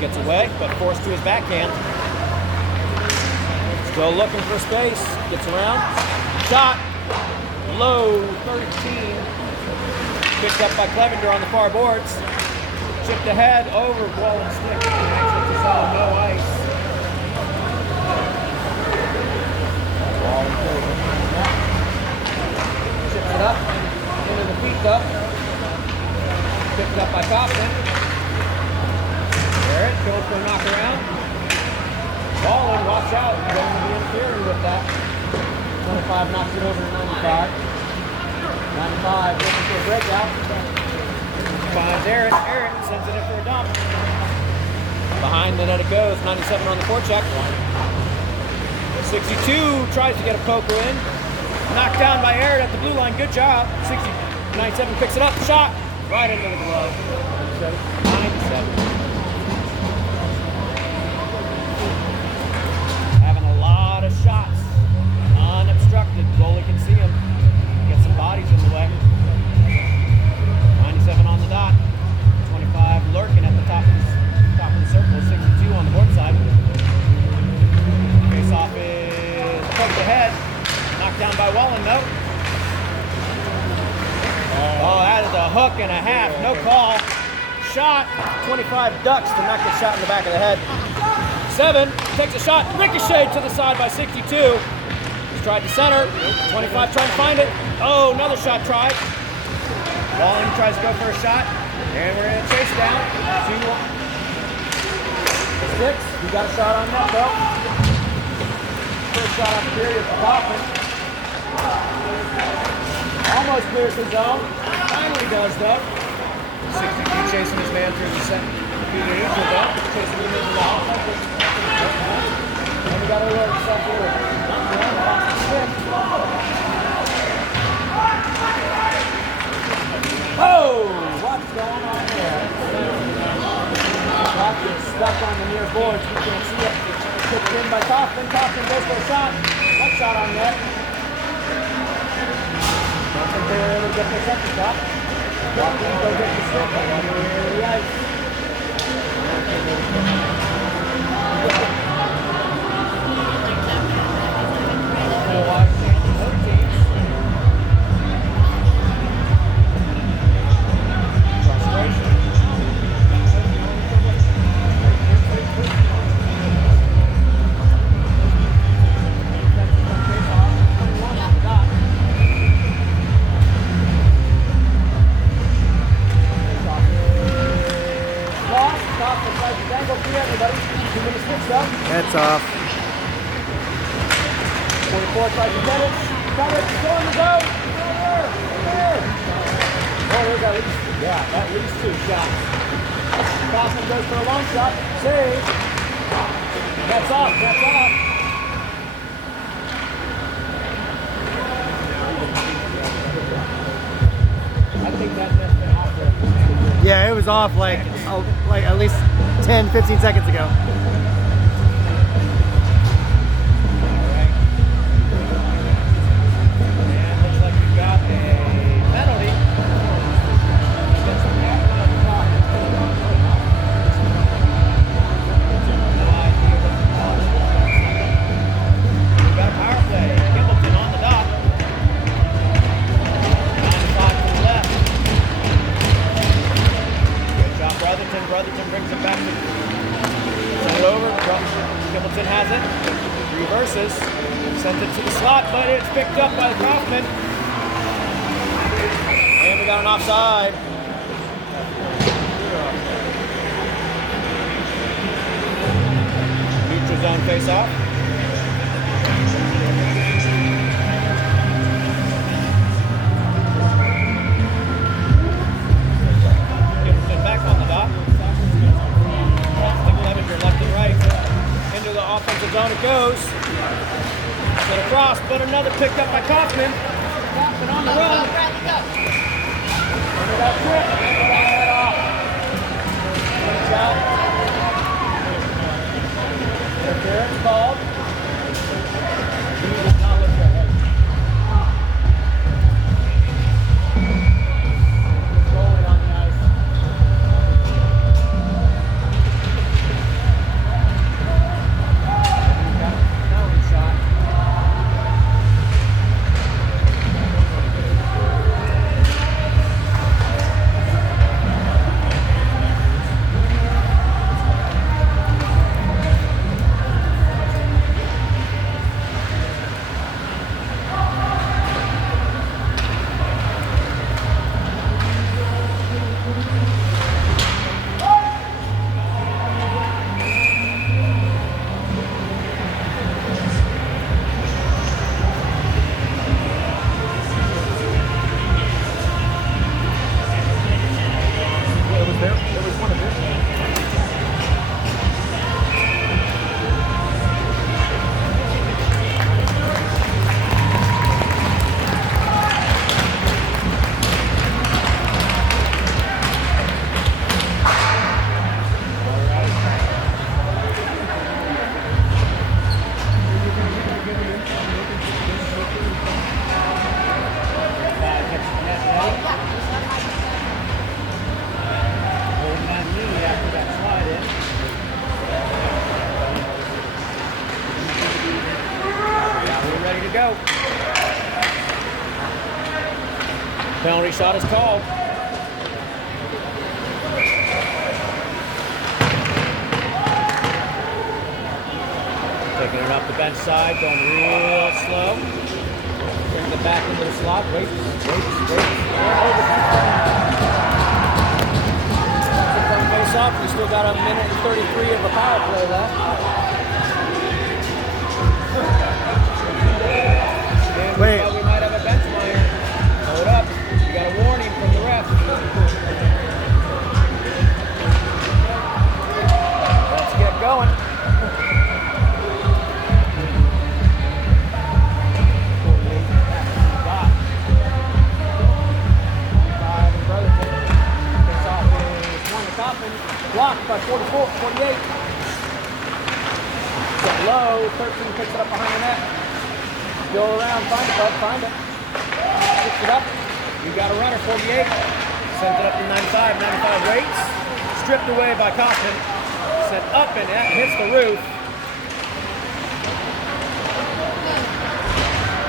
Gets away, but forced to his backhand. Still looking for space. Gets around. Shot. Low 13. Picked up by Clevenger on the far boards. Chipped ahead over wall and stick. zone, no ice. Chips it up into the feet cup. Picked up by Coffman. Barrett goes for a knock around. Ballin, watch out. You don't want to be interfering with that. 25 knocks it over to 95. 95 looking for a breakout. Finds Aaron. Aaron sends it in for a dump. Behind the net it goes. 97 on the forecheck. 62 tries to get a poker in. Knocked down by Aaron at the blue line. Good job. 97 picks it up. Shot. Right into the glove. 97. Having a lot of shots. Unobstructed. Goalie can see him. Get some bodies in the way. 97 on the dot. 25 lurking at the top of the circle. 62 on the board side. Face off is poke the head. Knocked down by Wallen, though. Oh, that is a hook and a half. No call. Shot. 25 ducks to knock the shot in the back of the head. 7 takes a shot. Ricocheted to the side by 62. He's tried to center. 25 trying to find it. Oh, another shot tried. Wallen tries to go for a shot. And we're going to chase down. 2-6. We got a shot on net, though. First shot off the period for Coffman. Almost clears the zone. Finally does, though. 62 chasing his man through the second. Neutral, though. Chasing him into the offense. And we got a little second. Oh! What's going on there? Rock is stuck on the near boards. You can't see it. Kicked in by Coffman. Coffman goes for a shot. One shot on net. Don't think they were able to get their second shot. Coffman go get the stick under the ice. That's off. 24 tries to get it. Got it. Go on the go. There. Oh, there's at least 2 shots. Coffman goes for a long shot. Save. That's off. That's off. I think that's been off there. Yeah, it was off like at least 10, 15 seconds ago. Brotherton brings it back to send it over. Kimbleton has it. Reverses. Sends it to the slot, but it's picked up by Coffman. And we got an offside. Neutral zone face off. Back on the dot. Left and right. Into the offensive zone it goes. Get across, but another picked up by Coffman. Coffman on the run. And we got a trip. And we got to head off. Comes out. Interference called. He did not look ahead. Rolling on the ice. to go. Penalty shot is called. Taking it up the bench side, going real slow. Brings it back into the slot. Waits. Face off. We still got a minute and 33 of a power play left. And we thought we might have a bench liner. Hold up. We got a warning from the ref. Let's get going. Blocked by 44, 48. Set low, 13 picks it up behind the net. Go around, find it, bud, find it. Picks it up. You got a runner, 48. Sends it up to 95, 95 waits. Stripped away by Coffman. Sent up and hits the roof.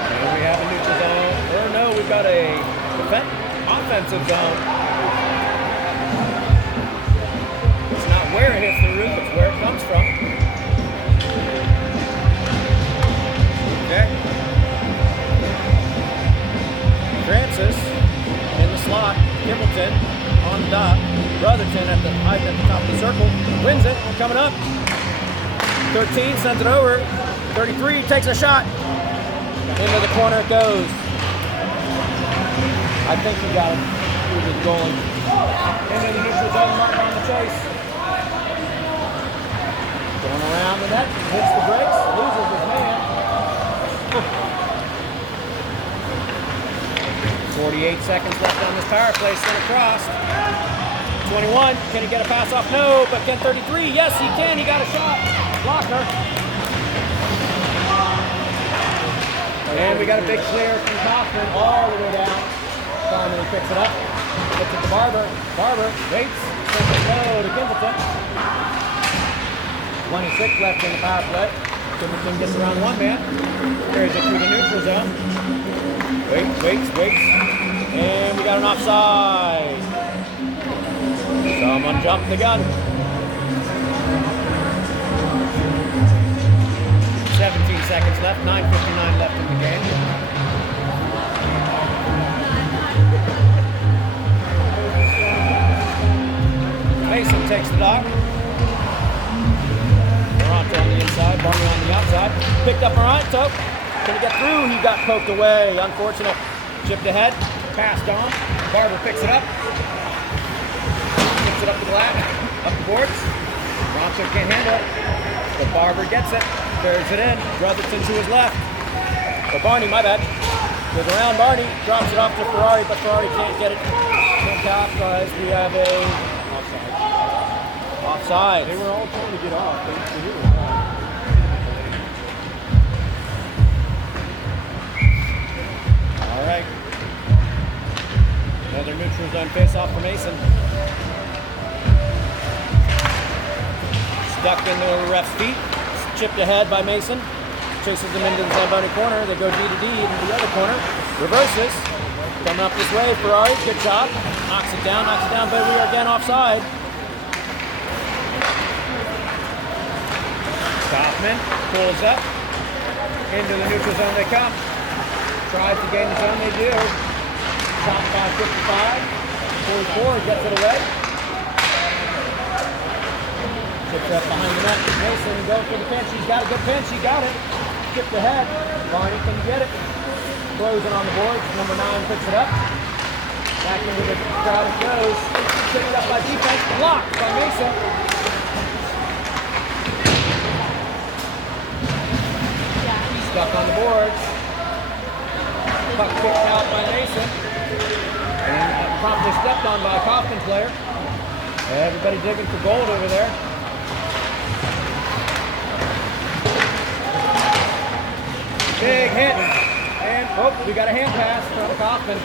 And we have a neutral zone. Or no, we've got a offensive zone. Where it hits the roof, it's where it comes from. Okay. Francis in the slot. Kimbleton on the dot. Brotherton at the height at the top of the circle. Wins it. Coming up. 13 sends it over. 33 takes a shot. Into the corner it goes. I think he got it. He was goalie. Into the neutral zone, mark on the chase. Going around the net, hits the brakes, loses his man. 48 seconds left on this power play, sent across. 21, can he get a pass off? No, but can 33? Yes, he can, he got a shot. Blocker. And we got a big clear from Coffman all the way down. Finally picks it up, gets it to Barber. Barber waits, sends it low to Kimbleton. 26 left in the power play. Kimbleton gets around one man. Carries it through the neutral zone. Waits. And we got an offside. Someone jumped the gun. 17 seconds left. 9:59 left in the game. Mason takes the dog. On the inside, Barney on the outside. Picked up Aranto. Can he get through? He got poked away. Unfortunate. Chipped ahead. Passed on. Barber picks it up. Picks it up to the lap. Up the boards. Aranto can't handle it. But Barber gets it. Carries it in. Brotherton to his left. But Barney, my bad. Goes around Barney. Drops it off to Ferrari, but Ferrari can't get it. Can't capitalize. We have a offside. They were all trying to get off. All right. Another neutral zone face-off for Mason. Stuck in the ref's feet. Chipped ahead by Mason. Chases them into the Zamboni corner. They go D to D into the other corner. Reverses. Coming up this way, Ferrari. Good job. Knocks it down, but we are again offside. Coffman pulls up. Into the neutral zone they come. Tries to gain the zone, they do. Shot by 55. 44, gets it away. Chips up behind the net. Mason goes for the pinch. He's got a good pinch. He got it. Chipped ahead. Barney can get it. Closing on the boards. Number 9 picks it up. Back into the crowd it goes. Picked up by defense. Blocked by Mason. Stuck on the boards. Puck kicked out by Mason. And promptly stepped on by a Coffman player. Everybody digging for gold over there. Big hit. And, oh, we got a hand pass from Coffman.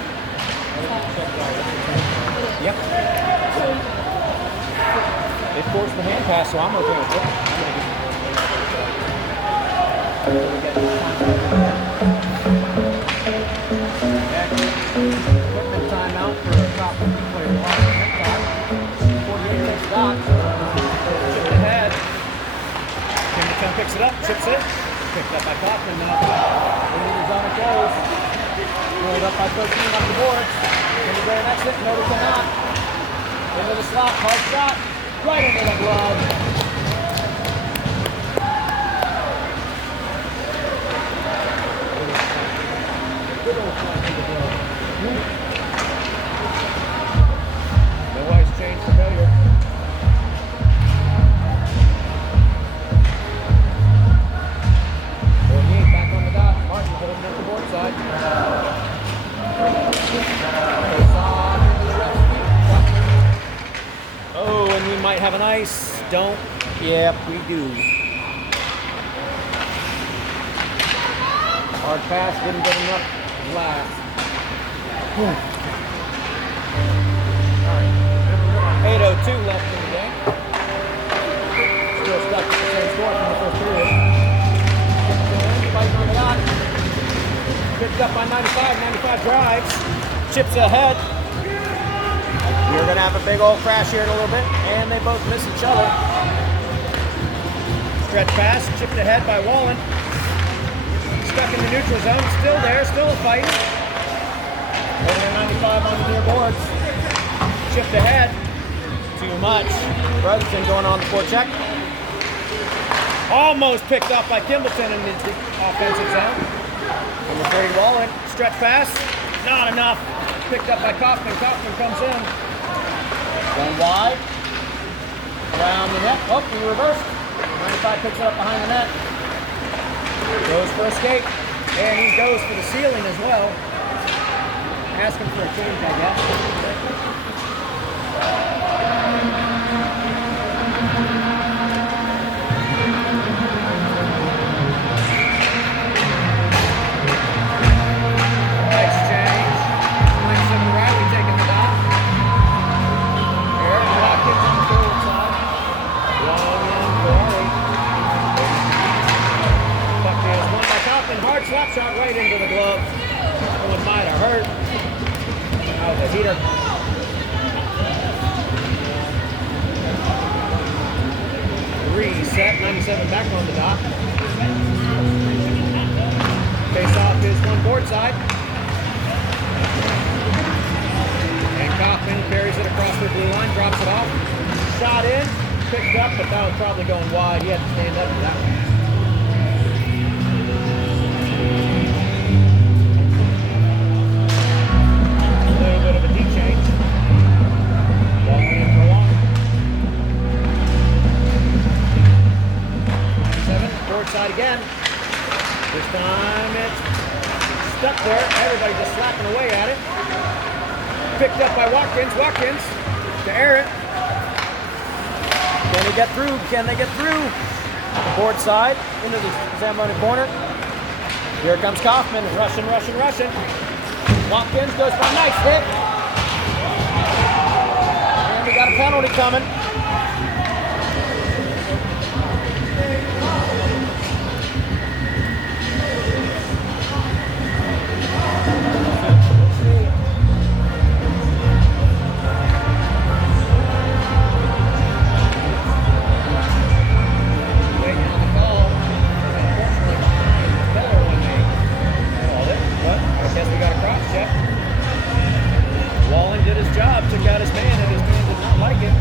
Yep. They forced the hand pass, so I'm okay with it. picks it up, chips it. Picked up by Coffman now. Into the zone it goes. Rolled up by 13 on the boards. Into the next hit, no they cannot. Into the slot, hard shot. Right into the glove. Good old shot into the glove. No ice change for failure. Back on the dot. Martin holding at the board side. Oh, and we might have an ice. Don't. Yep, we do. Hard pass, didn't get enough blast. 8:02 left in the game. Still stuck with the same score from the first period. Fighting on the dot. Picked up by 95. 95 drives. Chips ahead. We're going to have a big old crash here in a little bit. And they both miss each other. Stretch pass. Chipped ahead by Wallen. Stuck in the neutral zone. Still there. Still a fight. Over to 95 on the near boards. Chipped ahead. Too much. Brotherton going on the forecheck. Almost picked up by Kimbleton in the offensive zone. Number 30 Wallen. Stretch pass. Not enough. Picked up by Coffman. Coffman comes in. One wide. Around the net. Oh, he reversed. 95 picks it up behind the net. Goes for a skate. And he goes for the ceiling as well. Asking for a change, I guess. Nice change. Nice to the right, we taking the dot. Eric Watkins on the forward side. Long in for Ari. Puck is won by Coffman. Hard slap shot right into the glove. One might have hurt. That was a heater. Reset, 97 back on the dot. Face off is one board side. And Coffman carries it across the blue line, drops it off. Shot in, picked up, but that was probably going wide. He had to stand up for that one. A little bit of a deep change. Walking in for one. 7, board side again. This time it's stuck there. Everybody just slapping away at it. Picked up by Watkins. Watkins to Aaron. Can they get through? Can they get through? The board side into the Zamboni corner. Here comes Coffman. Rushing, rushing, rushing. Watkins goes for a nice hit. And we got a penalty coming. Wallen did his job, took out his man, and his man did not like it.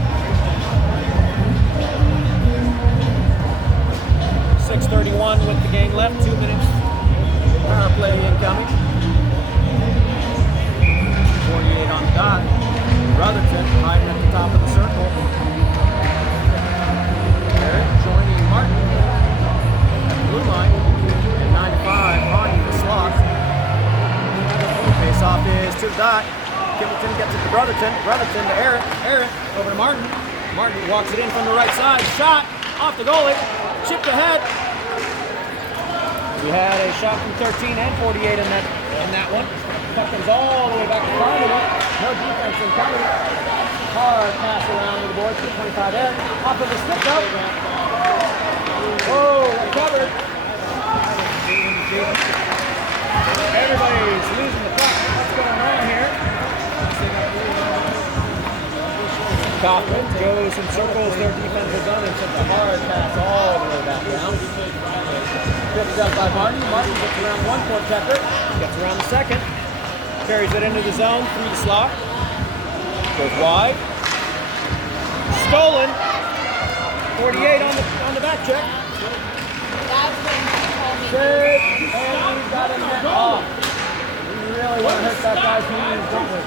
6:31 with the game left, 2 minutes. Power play incoming. 48 on the dot. Brotherton hiding at the top of the circle. Eric joining Martin at the blue line. And 95 on the slot. Face off is to the dot. Kimbleton gets it to Brotherton. Brotherton to Aaron. Aaron over to Martin. Martin walks it in from the right side. Shot off the goalie. Chipped ahead. We had a shot from 13 and 48 in that one. Puck comes all the way back to Carmen. No defense in coming. Hard pass around to the boards for 25 in. Off of the stick though. Whoa, recovered. Everybody's losing the puck. What's going on here? Coffman goes and circles their defensive zone and sends a hard pass all the way back down. Picked up by Martin. Martin gets around one point checker. Gets around the second. Carries it into the zone. 3 to slot. Goes wide. Stolen. 48 on the back check. Save. And he's got him net off. We really want to hurt that guy's knees, don't we?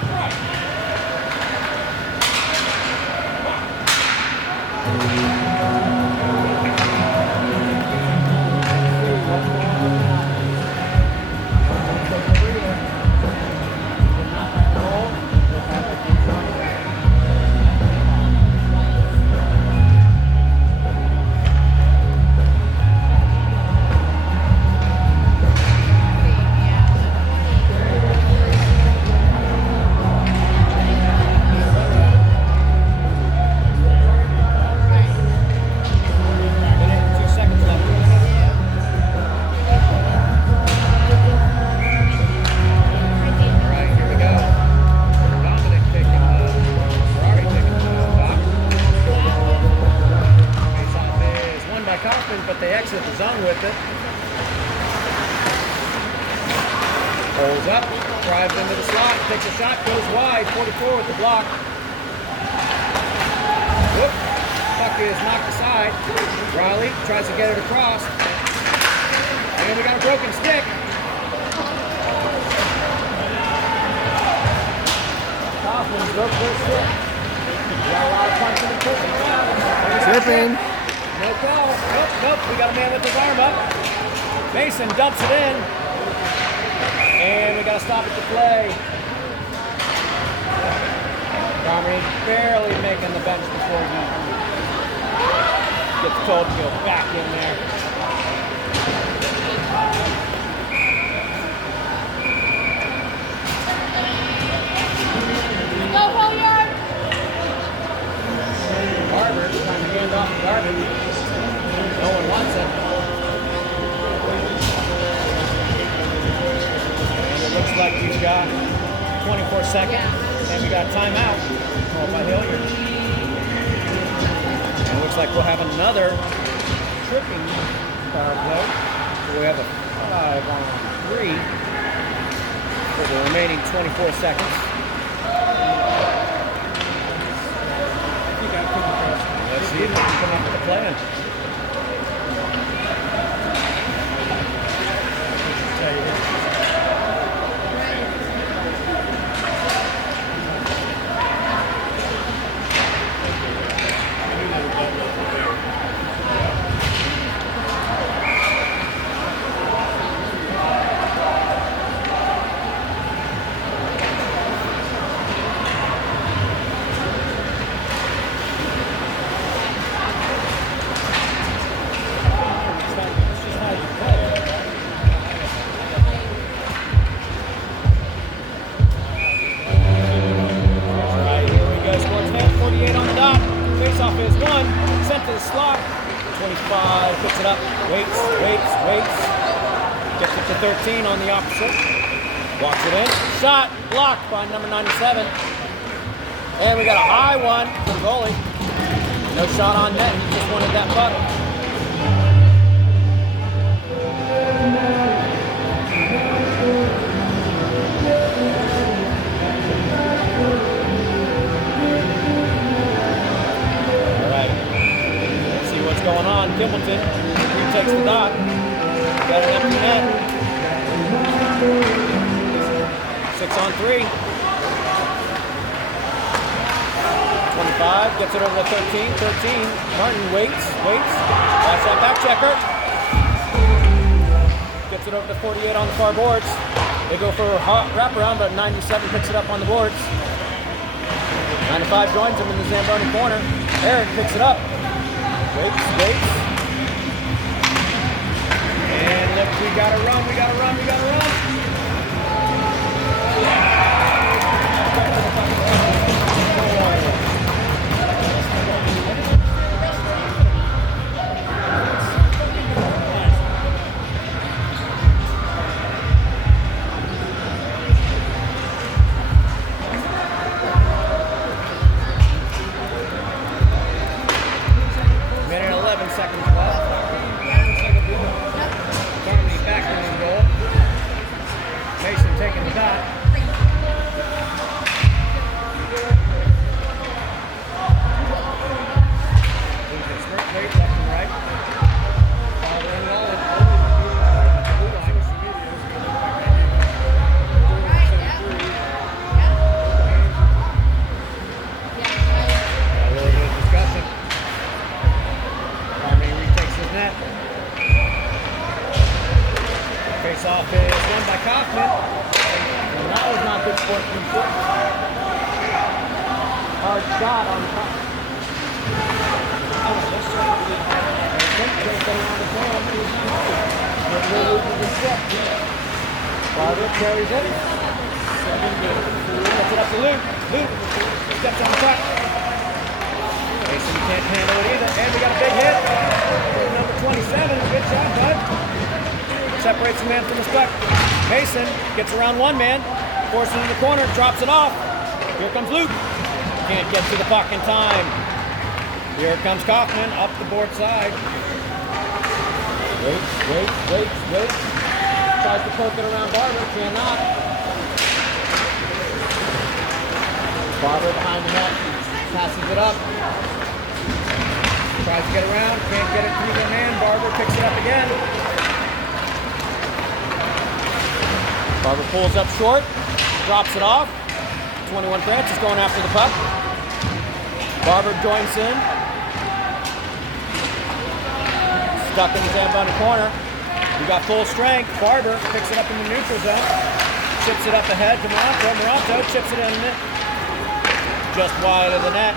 Coffman, but they exit the zone with it. Holds up, drives into the slot, takes a shot, goes wide, 44 with the block. Whoop, puck is knocked aside. Riley tries to get it across. And we got a broken stick. Coffman broke their stick. We got a lot of punching and kicking. Tripping. No call. Nope. We got a man with his arm up. Mason dumps it in. And we got to stop it to play. Carmody barely making the bench before he gets told to go back in there. Go, Hilliard! Barber trying to hand off the garbage. No one wants it. And it looks like we've got 24 seconds. And we got timeout called by Hilliard. And it looks like we'll have another tripping power play. So we have a 5-on-3 for the remaining 24 seconds. Let's see if we can come up with a plan. Picks it up, waits. Gets it to 13 on the opposite. Walks it in. Shot blocked by number 97. And we got a high one for the goalie. No shot on net. He just wanted that puck. Going on, Kimbleton retakes the dot. Got an empty net. 6-on-3. 25 gets it over to 13. 13. Martin waits. That's that back checker. Gets it over to 48 on the far boards. They go for a wraparound, but 97 picks it up on the boards. 95 joins him in the Zamboni corner. Eric picks it up. Waits. And look, we gotta run. Face off is won by Coffman. And that was not good sportsmanship. Hard shot on top. Barber carries it. Puts it up to Luke. Luke steps on the puck. Mason can't handle it either. And we got a big hit. Number 27. Good shot, bud. Separates the man from his puck. Mason gets around one man. Forces it in the corner. Drops it off. Here comes Luke. Can't get to the puck in time. Here comes Coffman up the board side. Wait. Tries to poke it around Barber. Cannot. Barber behind the net. Passes it up. Tries to get around. Can't get it through the man. Barber picks it up again. Barber pulls up short. Drops it off. 21 Francis going after the puck. Barber joins in. Stuck in the Zamboni corner. We got full strength. Barber picks it up in the neutral zone. Chips it up ahead to Moronto. Moronto chips it in the net. Just wide of the net.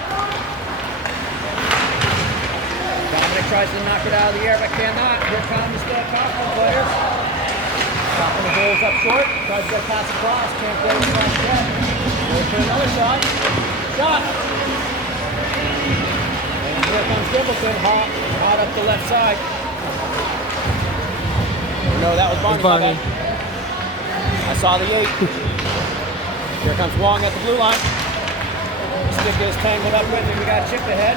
Dominic tries to knock it out of the air, but cannot. Here comes the Coffman players. Coffman goes up short. Tries to get a pass across. Can't get it across yet. Goes for another shot. Shot! And here comes Gimbleton. Hot up the left side. No, that was Barney. I saw the 8. Here comes Wong at the blue line. Stick is tangled up with him. We got chipped ahead.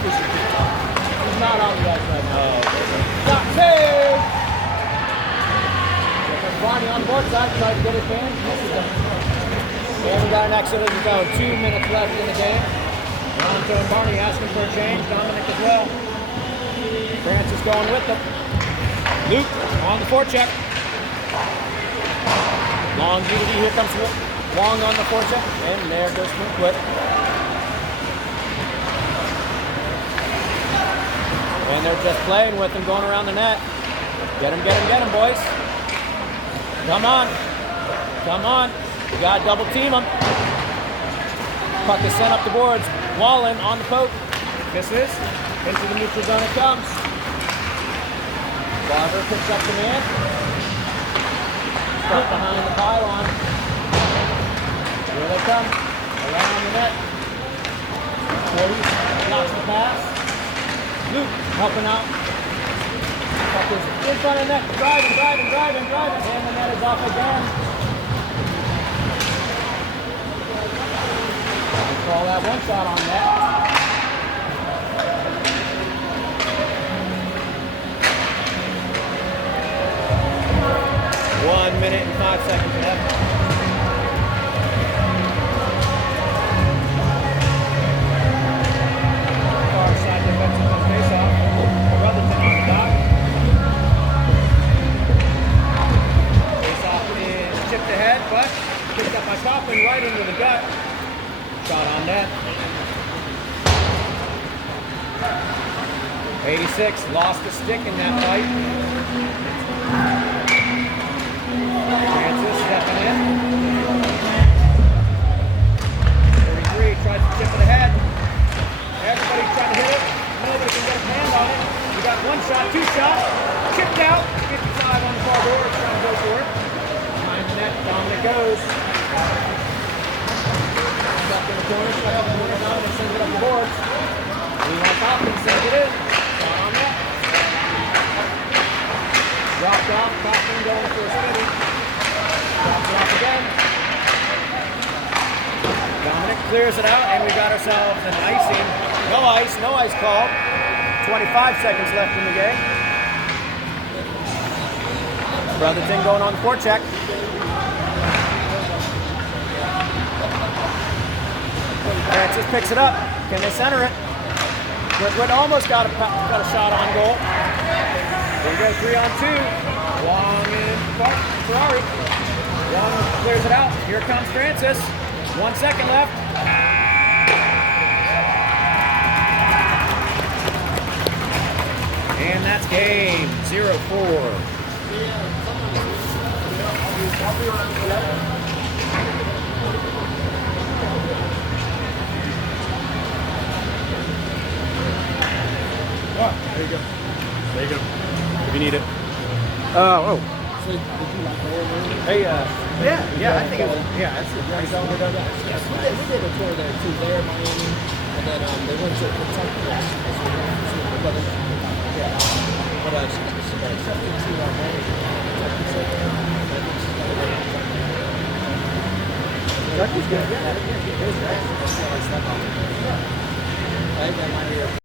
He's not on the ice right now. Shot saved! Here comes Barney on the board side. Tries to get his hand. Misses him. And we got an exit of the zone. 2 minutes left in the game. Moronto and Barney asking for a change. Dominic as well. Francis going with them. Luke on the forecheck. Long DVD. Here comes Wong on the forecheck. And there goes Quick. And they're just playing with him, going around the net. Get him, boys. Come on. You gotta double team him. Puck is sent up the boards. Wallen on the poke. Misses. Into the neutral zone it comes. Barber picks up the man. Stuck behind the pylon. Here they come. Around the net. 40 blocks the pass. Luke helping out. Puck is in front of the net. Driving. And the net is off again. Let's call that one shot on net. 1 minute and 5 seconds left. Far side defensive face-off. Rutherford on the dock. Face-off is chipped ahead, but picked up by Coffman right into the gut. Shot on net. 86 lost a stick in that fight. Francis stepping in. 33 tries to chip it ahead. Everybody's trying to hit it. Nobody can get a hand on it. We got one shot, two shots. Chipped out. 55 on the far board. Trying to go for it. Behind the net, Dominic goes. Stuck in the corner. Dominic sends it up the boards. Levi Coffman sends it in. Shot on net. Dropped off. Coffman going for a spinning. Drops it off again. Dominic clears it out, and we got ourselves an icing. No ice call. 25 seconds left in the game. Brotherton going on the forecheck. Francis picks it up. Can they center it? Woodward almost got a shot on goal. Here we go, 3-on-2. Long and Ferrari. Long clears it out. Here comes Francis. 1 second left. And that's game 0-4. Oh, there you go. There you go. If you need it. Oh. So, did you like the one? Hey, Yeah, I think it's, yeah, that's it. Yes, we did a tour there too, there in Miami, and then they went to Kentucky. But yeah, but it's accepted to Miami. Kentucky's good. Yeah, It was nice. That's what I slept on. I think that might be